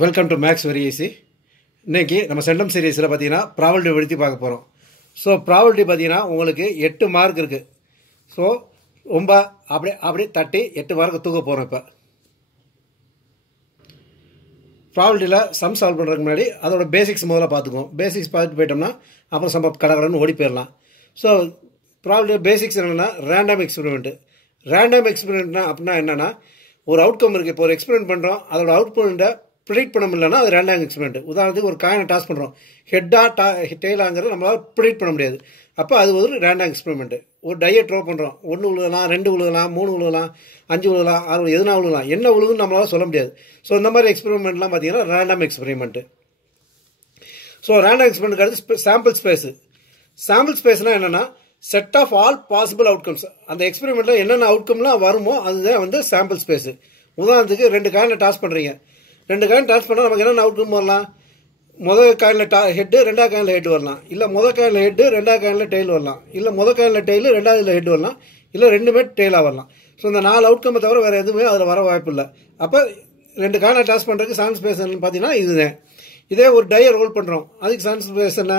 Welcome to maths very easy. இன்றைக்கி நம்ம centum சீரீஸில் பார்த்தீங்கன்னா ப்ராபபிலிட்டி பற்றி பார்க்க போகிறோம். ஸோ ப்ராபபிலிட்டி பார்த்தீங்கன்னா உங்களுக்கு 8 மார்க் இருக்குது. ஸோ ரொம்ப அப்படியே தட்டி 8 மார்க்கு தூக்க போகிறோம். இப்போ ப்ராபபிலிட்டியில் சம் சால்வ் பண்ணுறதுக்கு முன்னாடி அதோட பேசிக்ஸ் முதல்ல பார்த்துக்குவோம். பேசிக்ஸ் பார்த்துட்டு போயிட்டோம்னா அப்புறம் சம் கடகடன்னு ஓடி போயிடலாம். ஸோ ப்ராபபிலிட்டி பேசிக்ஸ் என்னென்னா ரேண்டம் எக்ஸ்பெரிமெண்ட்டு. ரேண்டம் எக்ஸ்பெரிமெண்ட்னா அப்படின்னா என்னென்னா ஒரு அவுட்கம் இருக்குது. இப்போ ஒரு எக்ஸ்பெரிமெண்ட் பண்ணுறோம், அதோட அவுட்புட்டை ப்ரிடிக்ட் பண்ண முடியலன்னா அது ரேண்டம் எக்ஸ்பெரிமெண்ட். உதாரணத்துக்கு ஒரு காயினை டாஸ் பண்ணுறோம், டெய்லாங்கிறது நம்மளால் ப்ரிடிக்ட் பண்ண முடியாது. அப்போ அது ஒரு ரேண்டம் எக்ஸ்பெரிமெண்ட். ஒரு டையை ட்ரோ பண்ணுறோம், 1 விழுகலாம், 2 விழுகலாம், 3 விழுகலாம், 5 விழுகலாம், 6 எதுனா விழுகலாம், என்ன விழுகுன்னு நம்மளால் சொல்ல முடியாது. ஸோ இந்த மாதிரி எக்ஸ்பெரிமெண்ட்லாம் பார்த்தீங்கன்னா random experiment. So random experiment அடுத்து சாம்பிள் ஸ்பேஸு. சாம்பிள் ஸ்பேஸ்னால் என்னென்னா set of all possible outcomes. அந்த எக்ஸ்பெரிமெண்ட்டில் என்னென்ன அவுட்கம்லாம் வருமோ அதுதான் வந்து சாம்பிள் ஸ்பேஸு. உதாரணத்துக்கு 2 காயினை டாஸ் பண்ணுறீங்க. 2 காயின் டாஸ் பண்ணால் நமக்கு என்னென்ன அவுட்கம் வரலாம்? முதல் காயினில் ஹெட்டு, 2வது காயினில் ஹெட் வரலாம். இல்லை முதல் காயினில் ஹெட்டு, 2வது காயினில் டெய்ல் வரலாம். இல்லை முதல் காயினில் டெய்லு, 2வதுல ஹெட் வரலாம். இல்லை ரெண்டுமே டெய்லாக வரலாம். ஸோ இந்த 4 அவுட்கம்மை தவிர வேறு எதுவுமே அதில் வர வாய்ப்பு இல்லை. அப்போ 2 காயினை டாஸ் பண்ணுறதுக்கு சான்ஸ் ஸ்பேஸ் பார்த்தீங்கன்னா இதுதான். இதே ஒரு டையை ரோல் பண்ணுறோம், அதுக்கு சான்ஸ் ஸ்பேஸ் என்ன?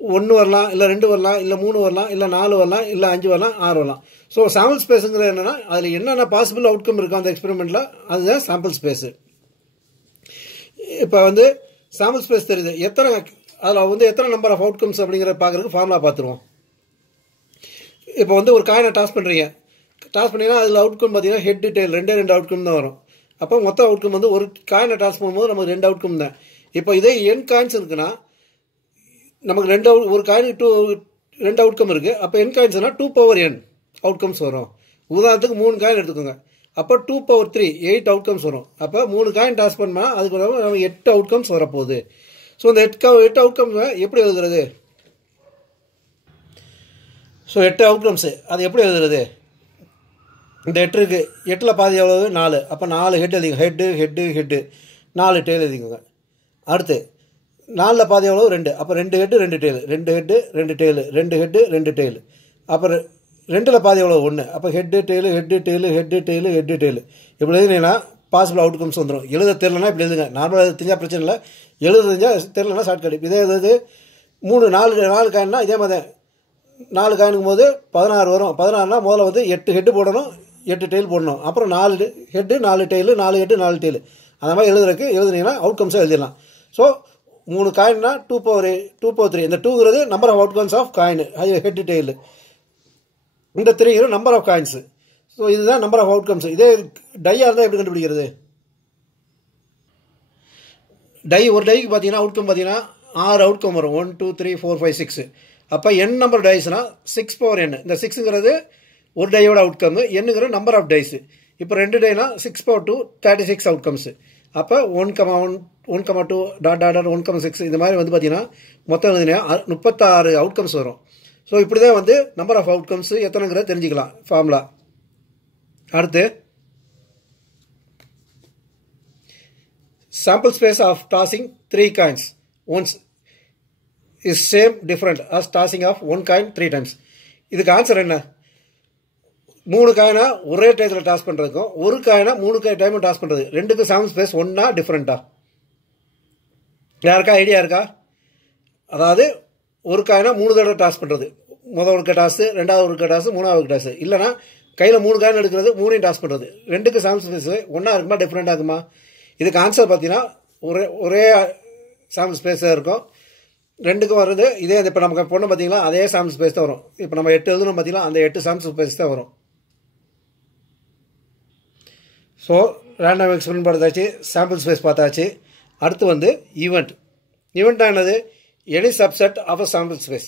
1 வரலாம், இல்லை 2 வரலாம், இல்லை 3 வரலாம், இல்லை 4 வரலாம், இல்லை 5 வரலாம், 6 வரலாம். ஸோ சாம்பிள் ஸ்பேஸுங்கிறது என்னென்னா அதில் என்னென்ன பாசிபிள் அவுட்கம் இருக்கும் அந்த எக்ஸ்பெரிமெண்ட்டில், அதுதான் சாம்பிள் ஸ்பேஸு. இப்போ வந்து சாம்பிள் ஸ்பேஸ் தெரியுது, அதில் வந்து எத்தனை நம்பர் ஆஃப் அவுட்கம்ஸ் அப்படிங்கிறத பார்க்குறதுக்கு ஃபார்முலா பார்த்துருவோம். இப்போ வந்து ஒரு காயினை டாஸ் பண்ணுறீங்க, டாஸ் பண்ணிங்கன்னா அதில் அவுட்கம் பார்த்தீங்கன்னா ஹெட்டு டெய்ல் 2 அவுட்கம் தான் வரும். அப்போ மொத்த அவுட்கம் வந்து ஒரு காயினை டாஸ் பண்ணும்போது நமக்கு 2 அவுட்கம் தான். இப்போ இதே n காயின்ஸ் இருக்குன்னா நமக்கு ஒரு காயினுக்கு 2 அவுட்கம் இருக்குது. அப்போ n காயின்ஸ்னா 2n அவுட்கம்ஸ் வரும். உதாரணத்துக்கு 3 காயின் எடுத்துக்கோங்க, அப்போ 2/3 8 அவுட்கம்ஸ் வரும். அப்போ 3 காயின் டாஸ் பண்ணால் அதுக்கு நம்ம 8 அவுட்கம்ஸ் வரப்போகுது. ஸோ இந்த 8 அவுட்கம்ஸ் எப்படி எழுதுறது? ஸோ 8 அவுட்கம்ஸு அது எப்படி எழுதுறது? இந்த 8 இருக்குது, 8ல் பாதி எவ்வளவு? 4. அப்போ 4 ஹெட் எழுதிங்க, ஹெட்டு 4 டெய்ல் எழுதிக்கோங்க. அடுத்து 4ல் பாதி எவ்வளவு? 2. அப்போ 2 head 2 tail, 2 head 2 tail, 2 head 2 tail. அப்புறம் 2ல் பாதி எவ்வளோ? 1. அப்போ ஹெட்டு டெய்லு, ஹெட்டு டெய்லு. இப்படி எழுதினீங்கன்னா பாசிபிள் அவுட்கம்ஸ் வந்துடும். எழுத தெரிலனா இப்படி எழுதுங்க. நார்மலாக எழுத தெரிஞ்சால் பிரச்சனை இல்லை, எழுத தெரிஞ்சால் தெரிலனா ஷார்ட்கட். இதே எழுது 4 காயின்னா இதே மாதிரி 4 காயினுக்கும் போது 16 வரும். 16னா முதல்ல வந்து 8 ஹெட்டு போடணும், 8 டெய்ல் போடணும். அப்புறம் 4 ஹெட்டு 4 டெய்லு, 4 ஹெட்டு 4 டெய்லு. அந்த மாதிரி எழுதுனீங்கன்னா அவுட்கம்ஸாக எழுதிடலாம். ஸோ 3 காயின்னா 2/3. இந்த 2ங்கிறது number of outcomes of coin, head tail. இந்த 3 நம்பர் ஆஃப் காயின்ஸு. ஸோ இதுதான் நம்பர் ஆஃப் அவுட்கம்ஸ். இதே டையாக இருந்தால் எப்படி கண்டுபிடிக்கிறது? ஒரு டைக்கு பார்த்தீங்கன்னா அவுட்கம் பார்த்தீங்கன்னா 6 அவுட்கம் வரும். 1 2 3 4 5 6. அப்போ n நம்பர் டைஸ்னா 6/n. இந்த 6ங்கிறது ஒரு டையோட அவுட்கம், என்னங்கிற நம்பர் ஆஃப் டைஸு. இப்போ 2 டைனா 6/2 36 அவுட்கம்ஸு. அப்போ 1,1 1,2 1,6 இந்த மாதிரி வந்து பார்த்தீங்கன்னா மொத்தம் 36 அவுட்கம்ஸ் வரும். ஸோ இப்படி தான் வந்து நம்பர் ஆஃப் அவுட்கம்ஸு எத்தனைங்கிறத தெரிஞ்சுக்கலாம் ஃபார்முலா. அடுத்து sample space of tossing 3 coins once is same different as tossing of 1 coin 3 times. இதுக்கு ஆன்சர் என்ன? 3 காயினா ஒரே டைத்தில் டாஸ் பண்ணுறதுக்கும் ஒரு காயினா 3 டைமும் டாஸ் பண்ணுறது, ரெண்டுக்கும் சாம்பிள் ஸ்பேஸ் ஒன்றா டிஃப்ரெண்ட்டா? யாருக்கா ஐடியா இருக்கா? அதாவது ஒரு காயினா 3 தடவை டாஸ் பண்ணுறது, முதல் ஒரு டாஸு, 2வது ஒரு டாஸு, 3வது டாஸு. இல்லைனா கையில் 3 காயின் எடுக்கிறது, 3 டாஸ் பண்ணுறது. ரெண்டுக்கு சாம்பிள் ஸ்பேஸ் ஒன்றா இருக்குமா டிஃப்ரெண்ட்டாக இருக்குமா? இதுக்கு ஆன்சர் பார்த்தீங்கன்னா ஒரே சாம்பிள் ஸ்பேஸாக இருக்கும். ரெண்டுக்கும் வருது இதே. இப்போ நமக்கு பொண்ணு பார்த்தீங்களா அதே சாம்பிள் ஸ்பேஸ் தான் வரும். இப்போ நம்ம 8 எழுதணும் பார்த்தீங்களா, அந்த 8 சாம்பிள் ஸ்பேஸ் தான் வரும். ஸோ ரேண்டம் எக்ஸ்பெரிமெண்ட் பார்த்தாச்சு, சாம்பிள் ஸ்பேஸ் பார்த்தாச்சு. அடுத்து வந்து ஈவெண்ட்டாக என்னது? Any subset of a sample space.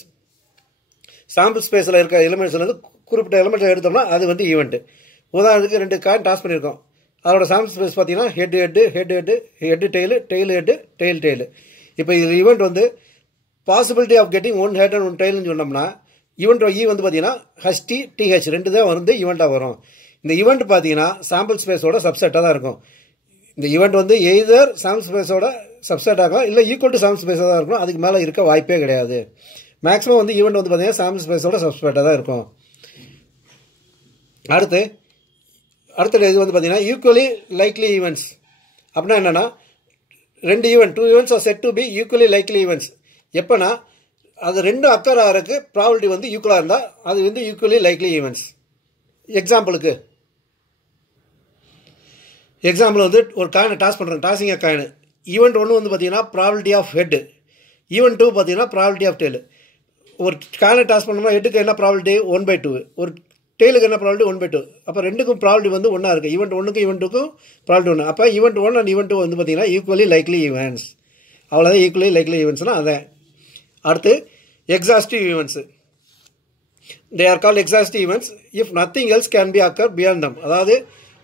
Sample ஸ்பேஸில் இருக்க எலிமெண்ட்ஸில் வந்து குறிப்பிட்ட எலிமெண்ட்டை எடுத்தோம்னா அது வந்து ஈவெண்ட்டு. உதாரணத்துக்கு 2 காயின் டாஸ் பண்ணியிருக்கோம், அதோட சாம்பிள் ஸ்பேஸ் பார்த்தீங்கன்னா ஹெட்டு டெய்லு. இப்போ இது ஈவெண்ட் வந்து possibility of getting 1 head and 1 டெய்ல்னு சொன்னோம்னா ஈவெண்ட் வந்து பார்த்தீங்கன்னா HTTH 2 தான் வந்து ஈவெண்ட்டாக வரும். இந்த ஈவெண்ட் பார்த்தீங்கன்னா சாம்பிள் ஸ்பேஸோட சப்செட்டாக தான் இருக்கும். இந்த ஈவெண்ட் வந்து எய்தர் சாம்பிள் ஸ்பேஸோட சப்செட் ஆகும், இல்லை ஈக்குவல் டு சாம்பிள் ஸ்பேஸாக தான் இருக்கும். அதுக்கு மேலே இருக்க வாய்ப்பே கிடையாது. மேக்ஸிமம் வந்து ஈவெண்ட் வந்து பார்த்தீங்கன்னா சாம்பிள் ஸ்பேஸோட சப்செட்டாக தான் இருக்கும். அடுத்த இது வந்து பார்த்தீங்கன்னா ஈக்குவலி லைக்லி ஈவெண்ட்ஸ் அப்படின்னா என்னென்னா ரெண்டு event 2 events R set to be equally likely events. எப்போனா அது ரெண்டும் அக்கர் ஆகிறதுக்கு ப்ராபபிலிட்டி வந்து ஈக்குவலாக இருந்தால் அது வந்து ஈக்குவலி லைக்லி ஈவெண்ட்ஸ். எக்ஸாம்பிள் வந்து ஒரு காயினை டாஸ் பண்ணுறோம், டாஸிங் காயின். ஈவெண்ட் 1 வந்து பார்த்தீங்கன்னா ப்ராபபிலிட்டி ஆஃப் ஹெட், ஈவெண்ட் 2 பார்த்தீங்கன்னா ப்ராபபிலிட்டி ஆஃப் டெய்ல். ஒரு காயினை டாஸ் பண்ணோம்னா ஹெட்டுக்கு என்ன ப்ராபபிலிட்டி 1/2, ஒரு டெய்லுக்கு என்ன ப்ராபபிலிட்டி 1/2. அப்போ ரெண்டுக்கும் ப்ராபபிலிட்டி வந்து ஒன்றா இருக்குது. ஈவெண்ட் 1க்கும் ஈவெண்ட் 2க்கும் ப்ராபபிலிட்டி 1. அப்போ ஈவெண்ட் 1 அண்ட் ஈவெண்ட் 2 வந்து பார்த்தீங்கன்னா ஈக்குவலி லைக்லி ஈவெண்ட்ஸ். அவ்வளோதான் ஈக்குவலி லைக்லி ஈவெண்ட்ஸ்னால் அதான். அடுத்து exhaustive events. They are called exhaustive events if nothing else can be occur beyond them. அதாவது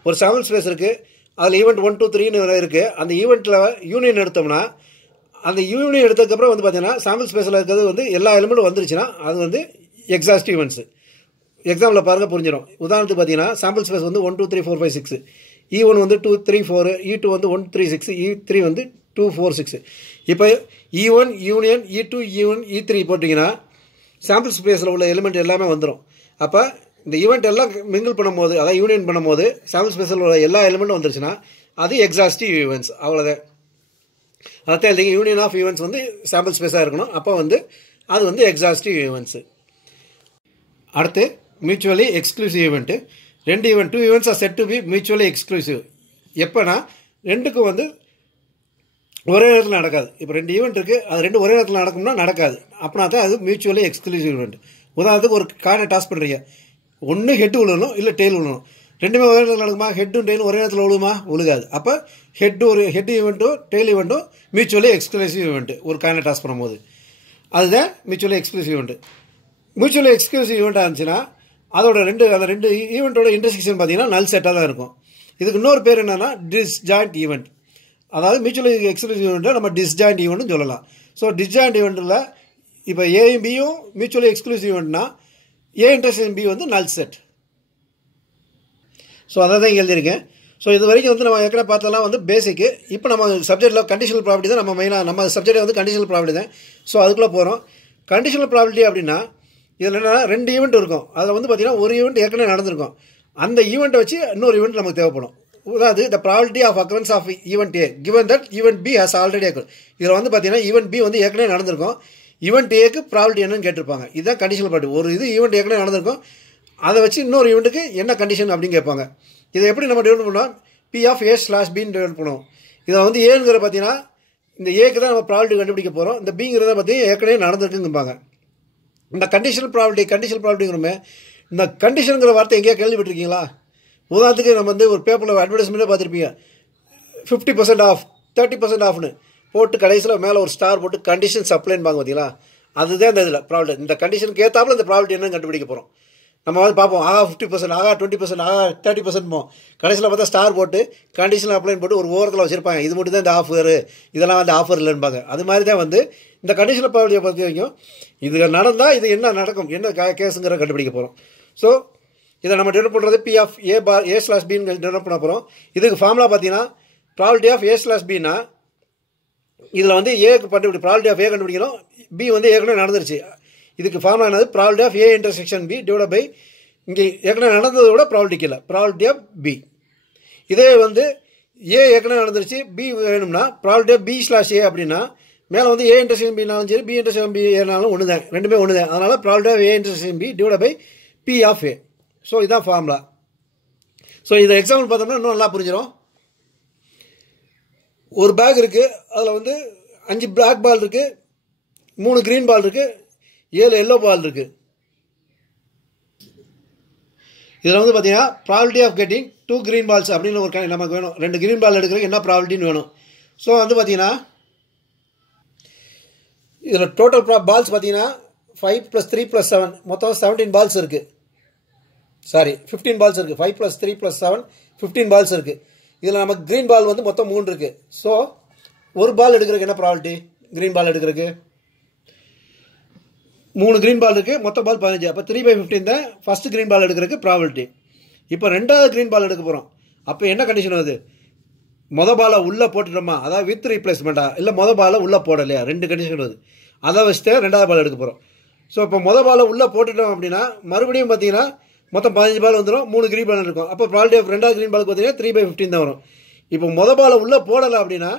ஒரு சாம்பிள் ஸ்பேஸ் இருக்குது, அதில் ஈவெண்ட் 1 2 3ன்னு இருக்குது. அந்த ஈவெண்ட்டில் யூனியன் எடுத்தோம்னா அந்த யூனியன் எடுத்ததுக்கப்புறம் வந்து பார்த்தீங்கன்னா சாம்பிள் ஸ்பேஸில் இருக்கிறது வந்து எல்லா எலிமெண்ட்டும் வந்துருச்சுன்னா அது வந்து எக்ஸாஸ்டிவ் ஈவெண்ட்ஸு. எக்ஸாம்பிளில் பாருங்கள் புரிஞ்சிடும். உதாரணத்துக்கு பார்த்தீங்கன்னா சாம்பிள் ஸ்பேஸ் வந்து 1 2 3 4 5 6, E1 வந்து 2 3 4, E2 வந்து 1 3 6, E3 வந்து 2 4 6. இப்போ E1 union E2 E1 E3 போட்டிங்கன்னா சாம்பிள் ஸ்பேஸில் உள்ள எலிமெண்ட் எல்லாமே வந்துடும். அப்போ இந்த ஈவெண்ட் எல்லாம் மிங்கிள் பண்ணும்போது, அதாவது யூனியன் பண்ணும்போது சாம்பிள் ஸ்பேஸில் உள்ள எல்லா எலிமெண்ட்டும் வந்துருச்சுன்னா அது எக்ஸாஸ்டிவ் ஈவெண்ட்ஸ். அவ்வளோதான். அதான் இல்லைங்க, யூனியன் ஆஃப் ஈவெண்ட்ஸ் வந்து சாம்பிள் ஸ்பேஸாக இருக்கணும். அப்போ வந்து அது வந்து எக்ஸாஸ்டிவ் ஈவெண்ட்ஸு. அடுத்து mutually exclusive event. 2 events R set to be mutually exclusive. எப்போனா ரெண்டுக்கும் வந்து ஒரே நேரத்தில் நடக்காது. இப்போ 2 ஈவெண்ட் இருக்குது, அது 2 ஒரே நேரத்தில் நடக்கும்னா நடக்காது. அப்படின்னா தான் அது மியூச்சுவலி எக்ஸ்க்ளூசிவ் ஈவெண்ட். உதாரணத்துக்கு ஒரு காயினை டாஸ் பண்ணுறீங்க, ஒன்று ஹெட்டு விழணும் இல்லை டெய்ல் விழணும். ரெண்டுமே ஒரே நேரத்தில் நடக்குமா? ஹெட்டும் டெய்லும் ஒரே நேரத்தில் விழுமா? விழுகாது. அப்போ ஹெட் ஈவெண்ட்டும் டெய்ல் ஈவெண்ட்டும் மியூச்சுவலி எக்ஸ்க்ளூசிவ் ஈவெண்ட்டு ஒரு காயினை டாஸ் பண்ணும்போது. அதுதான் mutually exclusive event. Mutually exclusive ஈவெண்ட்டாக இருந்துச்சுன்னா அந்த ரெண்டு ஈவெண்ட்டோட இன்டர்செக்ஷன் பார்த்தீங்கன்னா நல் செட்டாக தான் இருக்கும். இதுக்கு இன்னொரு பேர் என்னன்னா டிஸ்ஜாயிண்ட் ஈவெண்ட். அதாவது மியூச்சுவலி எக்ஸ்க்ளூசிவ் ஈவெண்ட்டை நம்ம டிஸ்ஜாயிண்ட் ஈவெண்ட்னு சொல்லலாம். ஸோ டிஸ்ஜாயிண்ட் ஈவெண்ட்டில் இப்போ ஏயும் பியும் மியூச்சுவலி எக்ஸ்க்ளூசிவ் ஈவெண்ட்னா ஏ இன்டர்செக்ஷன் பி வந்து நல் செட். ஸோ அதை தான் எழுதியிருக்கேன். ஸோ இது வரைக்கும் வந்து நம்ம ஏற்கனவே பார்த்தலாம் வந்து பேசிக்கு. இப்போ நம்ம சப்ஜெக்டில் கண்டிஷனல் ப்ராபர்ட்டி தான் நம்ம மெயினாக நம்ம சப்ஜெக்ட் வந்து கண்டிஷனல் ப்ராபர்ட்டி தான். ஸோ அதுக்குள்ளே போகிறோம். கண்டிஷனல் ப்ராபர்ட்டி அப்படின்னா இதில் என்னென்னா 2 ஈவெண்ட் இருக்கும். அதில் வந்து பார்த்தீங்கன்னா ஒரு ஈவெண்ட் ஏற்கனவே நடந்திருக்கும். அந்த ஈவெண்ட்டை வச்சு இன்னொரு ஈவெண்ட் நமக்கு தேவைப்படும். அதாவது the property of occurrence of event A given that event B has already occur. இதில் வந்து பார்த்தீங்கன்னா ஈவெண்ட் பி வந்து ஏற்கனவே நடந்திருக்கும். ஈவெண்ட் ஏக்கு ப்ராபர்ட்டி என்னன்னு கேட்டிருப்பாங்க. இதுதான் கண்டிஷனல் ப்ராபர்ட்டி. ஒரு ஈவெண்ட் ஏற்கனவே நடந்திருக்கும், அதை வச்சு இன்னொரு ஈவெண்ட்டுக்கு என்ன கண்டிஷன் அப்படின்னு கேட்பாங்க. இதை எப்படி நம்ம டெவலப் பண்ணுவோம்? P of A/B டெவலப் பண்ணுவோம். இதில் வந்து ஏங்கிற பார்த்தீங்கன்னா இந்த ஏக்கு தான் நம்ம ப்ராபர்ட்டி கண்டுபிடிக்க போகிறோம். இந்த பிங்கிறத பார்த்தீங்கன்னா ஏற்கனவே நடந்திருக்குங்கம்பாங்க. இந்த கண்டிஷனல் ப்ராபர்ட்டிங்கிறோமே, இந்த கண்டிஷனுங்கிற வார்த்தை எங்கேயா கேள்விப்பட்டிருக்கீங்களா? உதாரணத்துக்கு நம்ம வந்து ஒரு பேப்பரில் அட்வர்டைஸ்மெண்ட்டே பார்த்துருப்பீங்க. 50% ஆஃப் 30% ஆஃப்னு போட்டு கடைசியில் மேலே ஒரு ஸ்டார் போட்டு கண்டிஷன் சப்ளைன்னு பாங்க பார்த்தீங்களா? அதுதான் இந்த இதில் ப்ராபர்ட்டி. இந்த கண்டிஷனுக்கு ஏற்றாப்புல இந்த ப்ராபர்ட்டி என்னன்னு கண்டுபிடிக்க போகிறோம். நம்ம வந்து பார்ப்போம், 50%, 20%, 30% போம். கடைசியில் பார்த்தா ஸ்டார் போட்டு கண்டிஷன் அப்ளைன் போட்டு ஒரு ஓரத்தில் வச்சுருப்பாங்க. இது மட்டும் தான் இந்த ஆஃபர், இதெல்லாம் வந்து ஆஃபர் இல்லைன்பாங்க. அது மாதிரி தான் வந்து இந்த கண்டிஷனல் ப்ராபர்ட்டியை பொறுத்த வரைக்கும் இது நடந்தால் இது என்ன நடக்கும், என்ன கேஸுங்கிற கண்டுபிடிக்க போகிறோம். ஸோ இதை நம்ம டெவலப் பண்ணுறது P of A/B டெவலப் பண்ண போகிறோம். இதுக்கு ஃபார்முலா பார்த்தீங்கன்னா ப்ராபர்ட்டி ஆஃப் A/Bனா இதில் வந்து ஏக்கு ப்ராபர்ட்டி ஆஃப் ஏ கண்டுபிடிக்கணும். பி வந்து ஏற்கனவே நடந்துருச்சு. இதுக்கு ஃபார்முலா என்னது? Property of A intersection B divide by இங்கே ஏற்கனவே நடந்ததை விட ப்ராபர்ட்டி இல்லை, ப்ராபர்ட்டி ஆஃப் B. இதே வந்து ஏ ஏற்கனவே நடந்துருச்சு, பி வேணும்னா ப்ராபர்ட்டி ஆஃப் B/A அப்படின்னா மேலே வந்து A இன்டர்செக்ஷன் பினாலும் சரி B இன்டர்செக்ஷன் B ஏனாலும் ஒன்று தான், ரெண்டுமே ஒன்று தான். அதனால் property of A intersection B divide by P of A. So இதுதான் ஃபார்முலா. ஸோ இதை எக்ஸாம்பிள் பார்த்தோம்னா இன்னும் நல்லா புரிஞ்சிடும். ஒரு பேக் இருக்குது, அதில் வந்து 5 பிளாக் பால் இருக்குது, 3 க்ரீன் பால் இருக்குது, 7 எல்லோ பால் இருக்குது. இதில் வந்து பார்த்தீங்கன்னா property of getting 2 green balls அப்படின்னு ஒரு நமக்கு வேணும். 2 க்ரீன் பால் எடுக்கிறதுக்கு என்ன ப்ராபர்ட்டின்னு வேணும். ஸோ வந்து பார்த்தீங்கன்னா இதில் டோட்டல் பால்ஸ் பார்த்தீங்கன்னா 5 + 3 + 7 மொத்தம் 17 பால்ஸ் இருக்குது. 15 பால்ஸ் இருக்குது. 5 + 3 + 7 15 பால்ஸ் இருக்குது. இதில் நமக்கு க்ரீன் பால் வந்து மொத்தம் 3 இருக்குது. ஸோ ஒரு பால் எடுக்கிறதுக்கு என்ன ப்ராபர்ட்டி? க்ரீன் பால் எடுக்கிறதுக்கு 3 க்ரீன் பால் இருக்குது, மொத்தம் பால் 15. அப்போ 3/15 தான் ஃபஸ்ட்டு க்ரீன் பால் எடுக்கிறதுக்கு ப்ராபர்ட்டி. இப்போ 2வது க்ரீன் பால் எடுக்க போகிறோம். அப்போ என்ன கண்டிஷன் வருது? பாலை உள்ளே போட்டுட்டோமா, அதாவது வித் ரீப்ளேஸ்மெண்ட்டா, இல்லை பாலை உள்ளே போடலையா, 2 கண்டிஷன் வருது. அதை வச்சுட்டு 2வது பால் எடுக்க போகிறோம். ஸோ இப்போ பாலை உள்ளே போட்டுட்டோம் அப்படின்னா மறுபடியும் பார்த்தீங்கன்னா மொத்தம் 15 பால் வந்துடும், 3 க்ரீன் பால் இருக்கும். அப்போ ப்ராபர்ட்டி ஆஃப் 2வது க்ரீன் பாலுக்கு பார்த்தீங்கன்னா 3/15 தான் வரும். இப்போ பாலை உள்ளே போடலை அப்படின்னா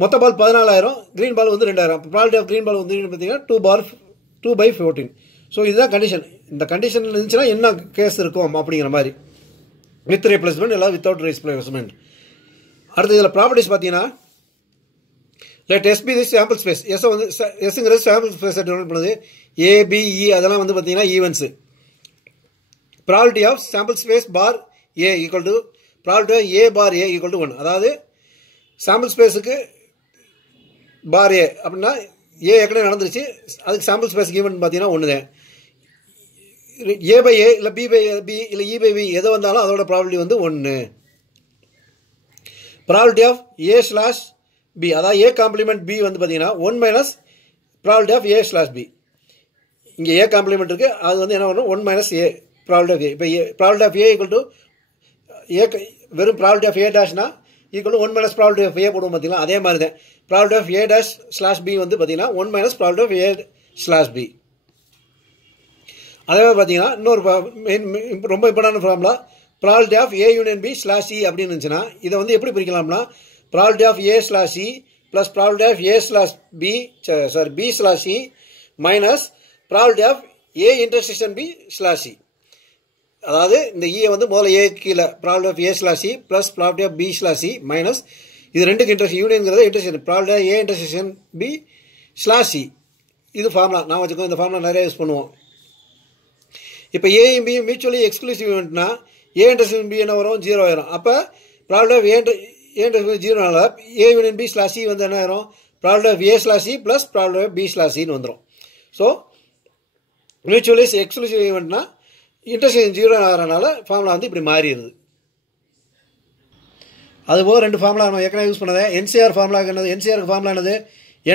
மொத்த பால் 14,000, க்ரீன் பால் வந்து 2,000. ப்ராபபிலிட்டி ஆஃப் க்ரீன் பால் வந்து பார்த்தீங்கன்னா 2/14. ஸோ இதுதான் கண்டிஷன். இந்த கண்டிஷன் இருந்துச்சுன்னா என்ன கேஸ் இருக்கும் அப்படிங்கிற மாதிரி. வித் ரீப்ளேஸ்மெண்ட் இல்லை வித்தவுட் ரீப்ளேஸ்மெண்ட். அடுத்து இதில் ப்ராப்பர்ட்டிஸ் பார்த்தீங்கன்னா let S be this sample space. S வந்து எஸ்ங்கிறது சாம்பிள் ஸ்பேஸை டெவலப் பண்ணுது. ஏபிஇ அதெல்லாம் வந்து பார்த்தீங்கன்னா events. Probability of sample space bar A equal to probability of A bar A equal to 1. அதாவது சாம்பிள் ஸ்பேஸுக்கு பார் ஏ அப்படின்னா ஏ ஏற்கனவே நடந்துருச்சு, அதுக்கு சாம்பிள் ஸ்பேஸ் ஈவெண்ட் பார்த்தீங்கன்னா 1 தான். ஏ பை ஏ இல்லை பி பை பி இல்லை இ பை பி எது வந்தாலும் அதோட ப்ராபபிலிட்டி வந்து 1. Probability of A slash B அதாவது ஏ காம்ப்ளிமெண்ட் பி வந்து பார்த்தீங்கன்னா 1 minus probability of A slash B. இங்கே ஏ காம்ப்ளிமெண்ட் இருக்குது, அது வந்து என்ன வரும் 1 minus A probability of A. இப்போ probability of A equal to A வெறும் ப்ராபபிலிட்டி ஆஃப் ஏ டேஷ்னா equal to 1 minus probability of A போடுவோம் பார்த்தீங்கன்னா அதே மாதிரி தான். Probability of A dash slash B வந்து பார்த்தீங்கன்னா 1 minus probability of A slash B. அதே மாதிரி பார்த்தீங்கன்னா இன்னொரு ரொம்ப important formula probability of A union B slash E அப்படின்னு இருந்துச்சுன்னா இதை வந்து எப்படி பிரிக்கலாம்னா probability of A slash E plus probability of A slash B B slash E minus probability of A intersection B slash E. அதாவது இந்த இயை வந்து முதல்ல ஏ கீழே probability of A slash E plus probability of B slash E minus இது ரெண்டுக்கு யூனியன்கிறது intersection probability of A intersection B slash E. இது ஃபார்முலா நான் வச்சுக்கோ, இந்த ஃபார்முலா நிறைய யூஸ் பண்ணுவோம். இப்போ ஏயும் பியும் மியூச்சுவலி எக்ஸ்க்ளூசிவ் ஈவெண்ட்னா ஏ இன்டர்செக்ஷன் பி என்ன வரும் 0 ஆயிரும். அப்போ ப்ராபபிலிட்டி ஆஃப் ஏ இன்டர்செக்ஷன் 0னால A union B slash E வந்து என்ன ஆயிரும் probability of A slash E plus probability of B slash இன்னு வந்துடும். ஸோ மியூச்சுவலி எக்ஸ்க்ளூசிவ் ஈவெண்ட்னா இன்டர்செக்ஷன் 0 ஆகிறனால ஃபார்முலா வந்து இப்படி மாறிடுது. அதுபோக 2 ஃபார்முலா நம்ம ஏற்கனவே யூஸ் பண்ணது. என்சிஆர் ஃபார்முலா என்னது? என்சிஆருக்கு ஃபார்முலா என்னது?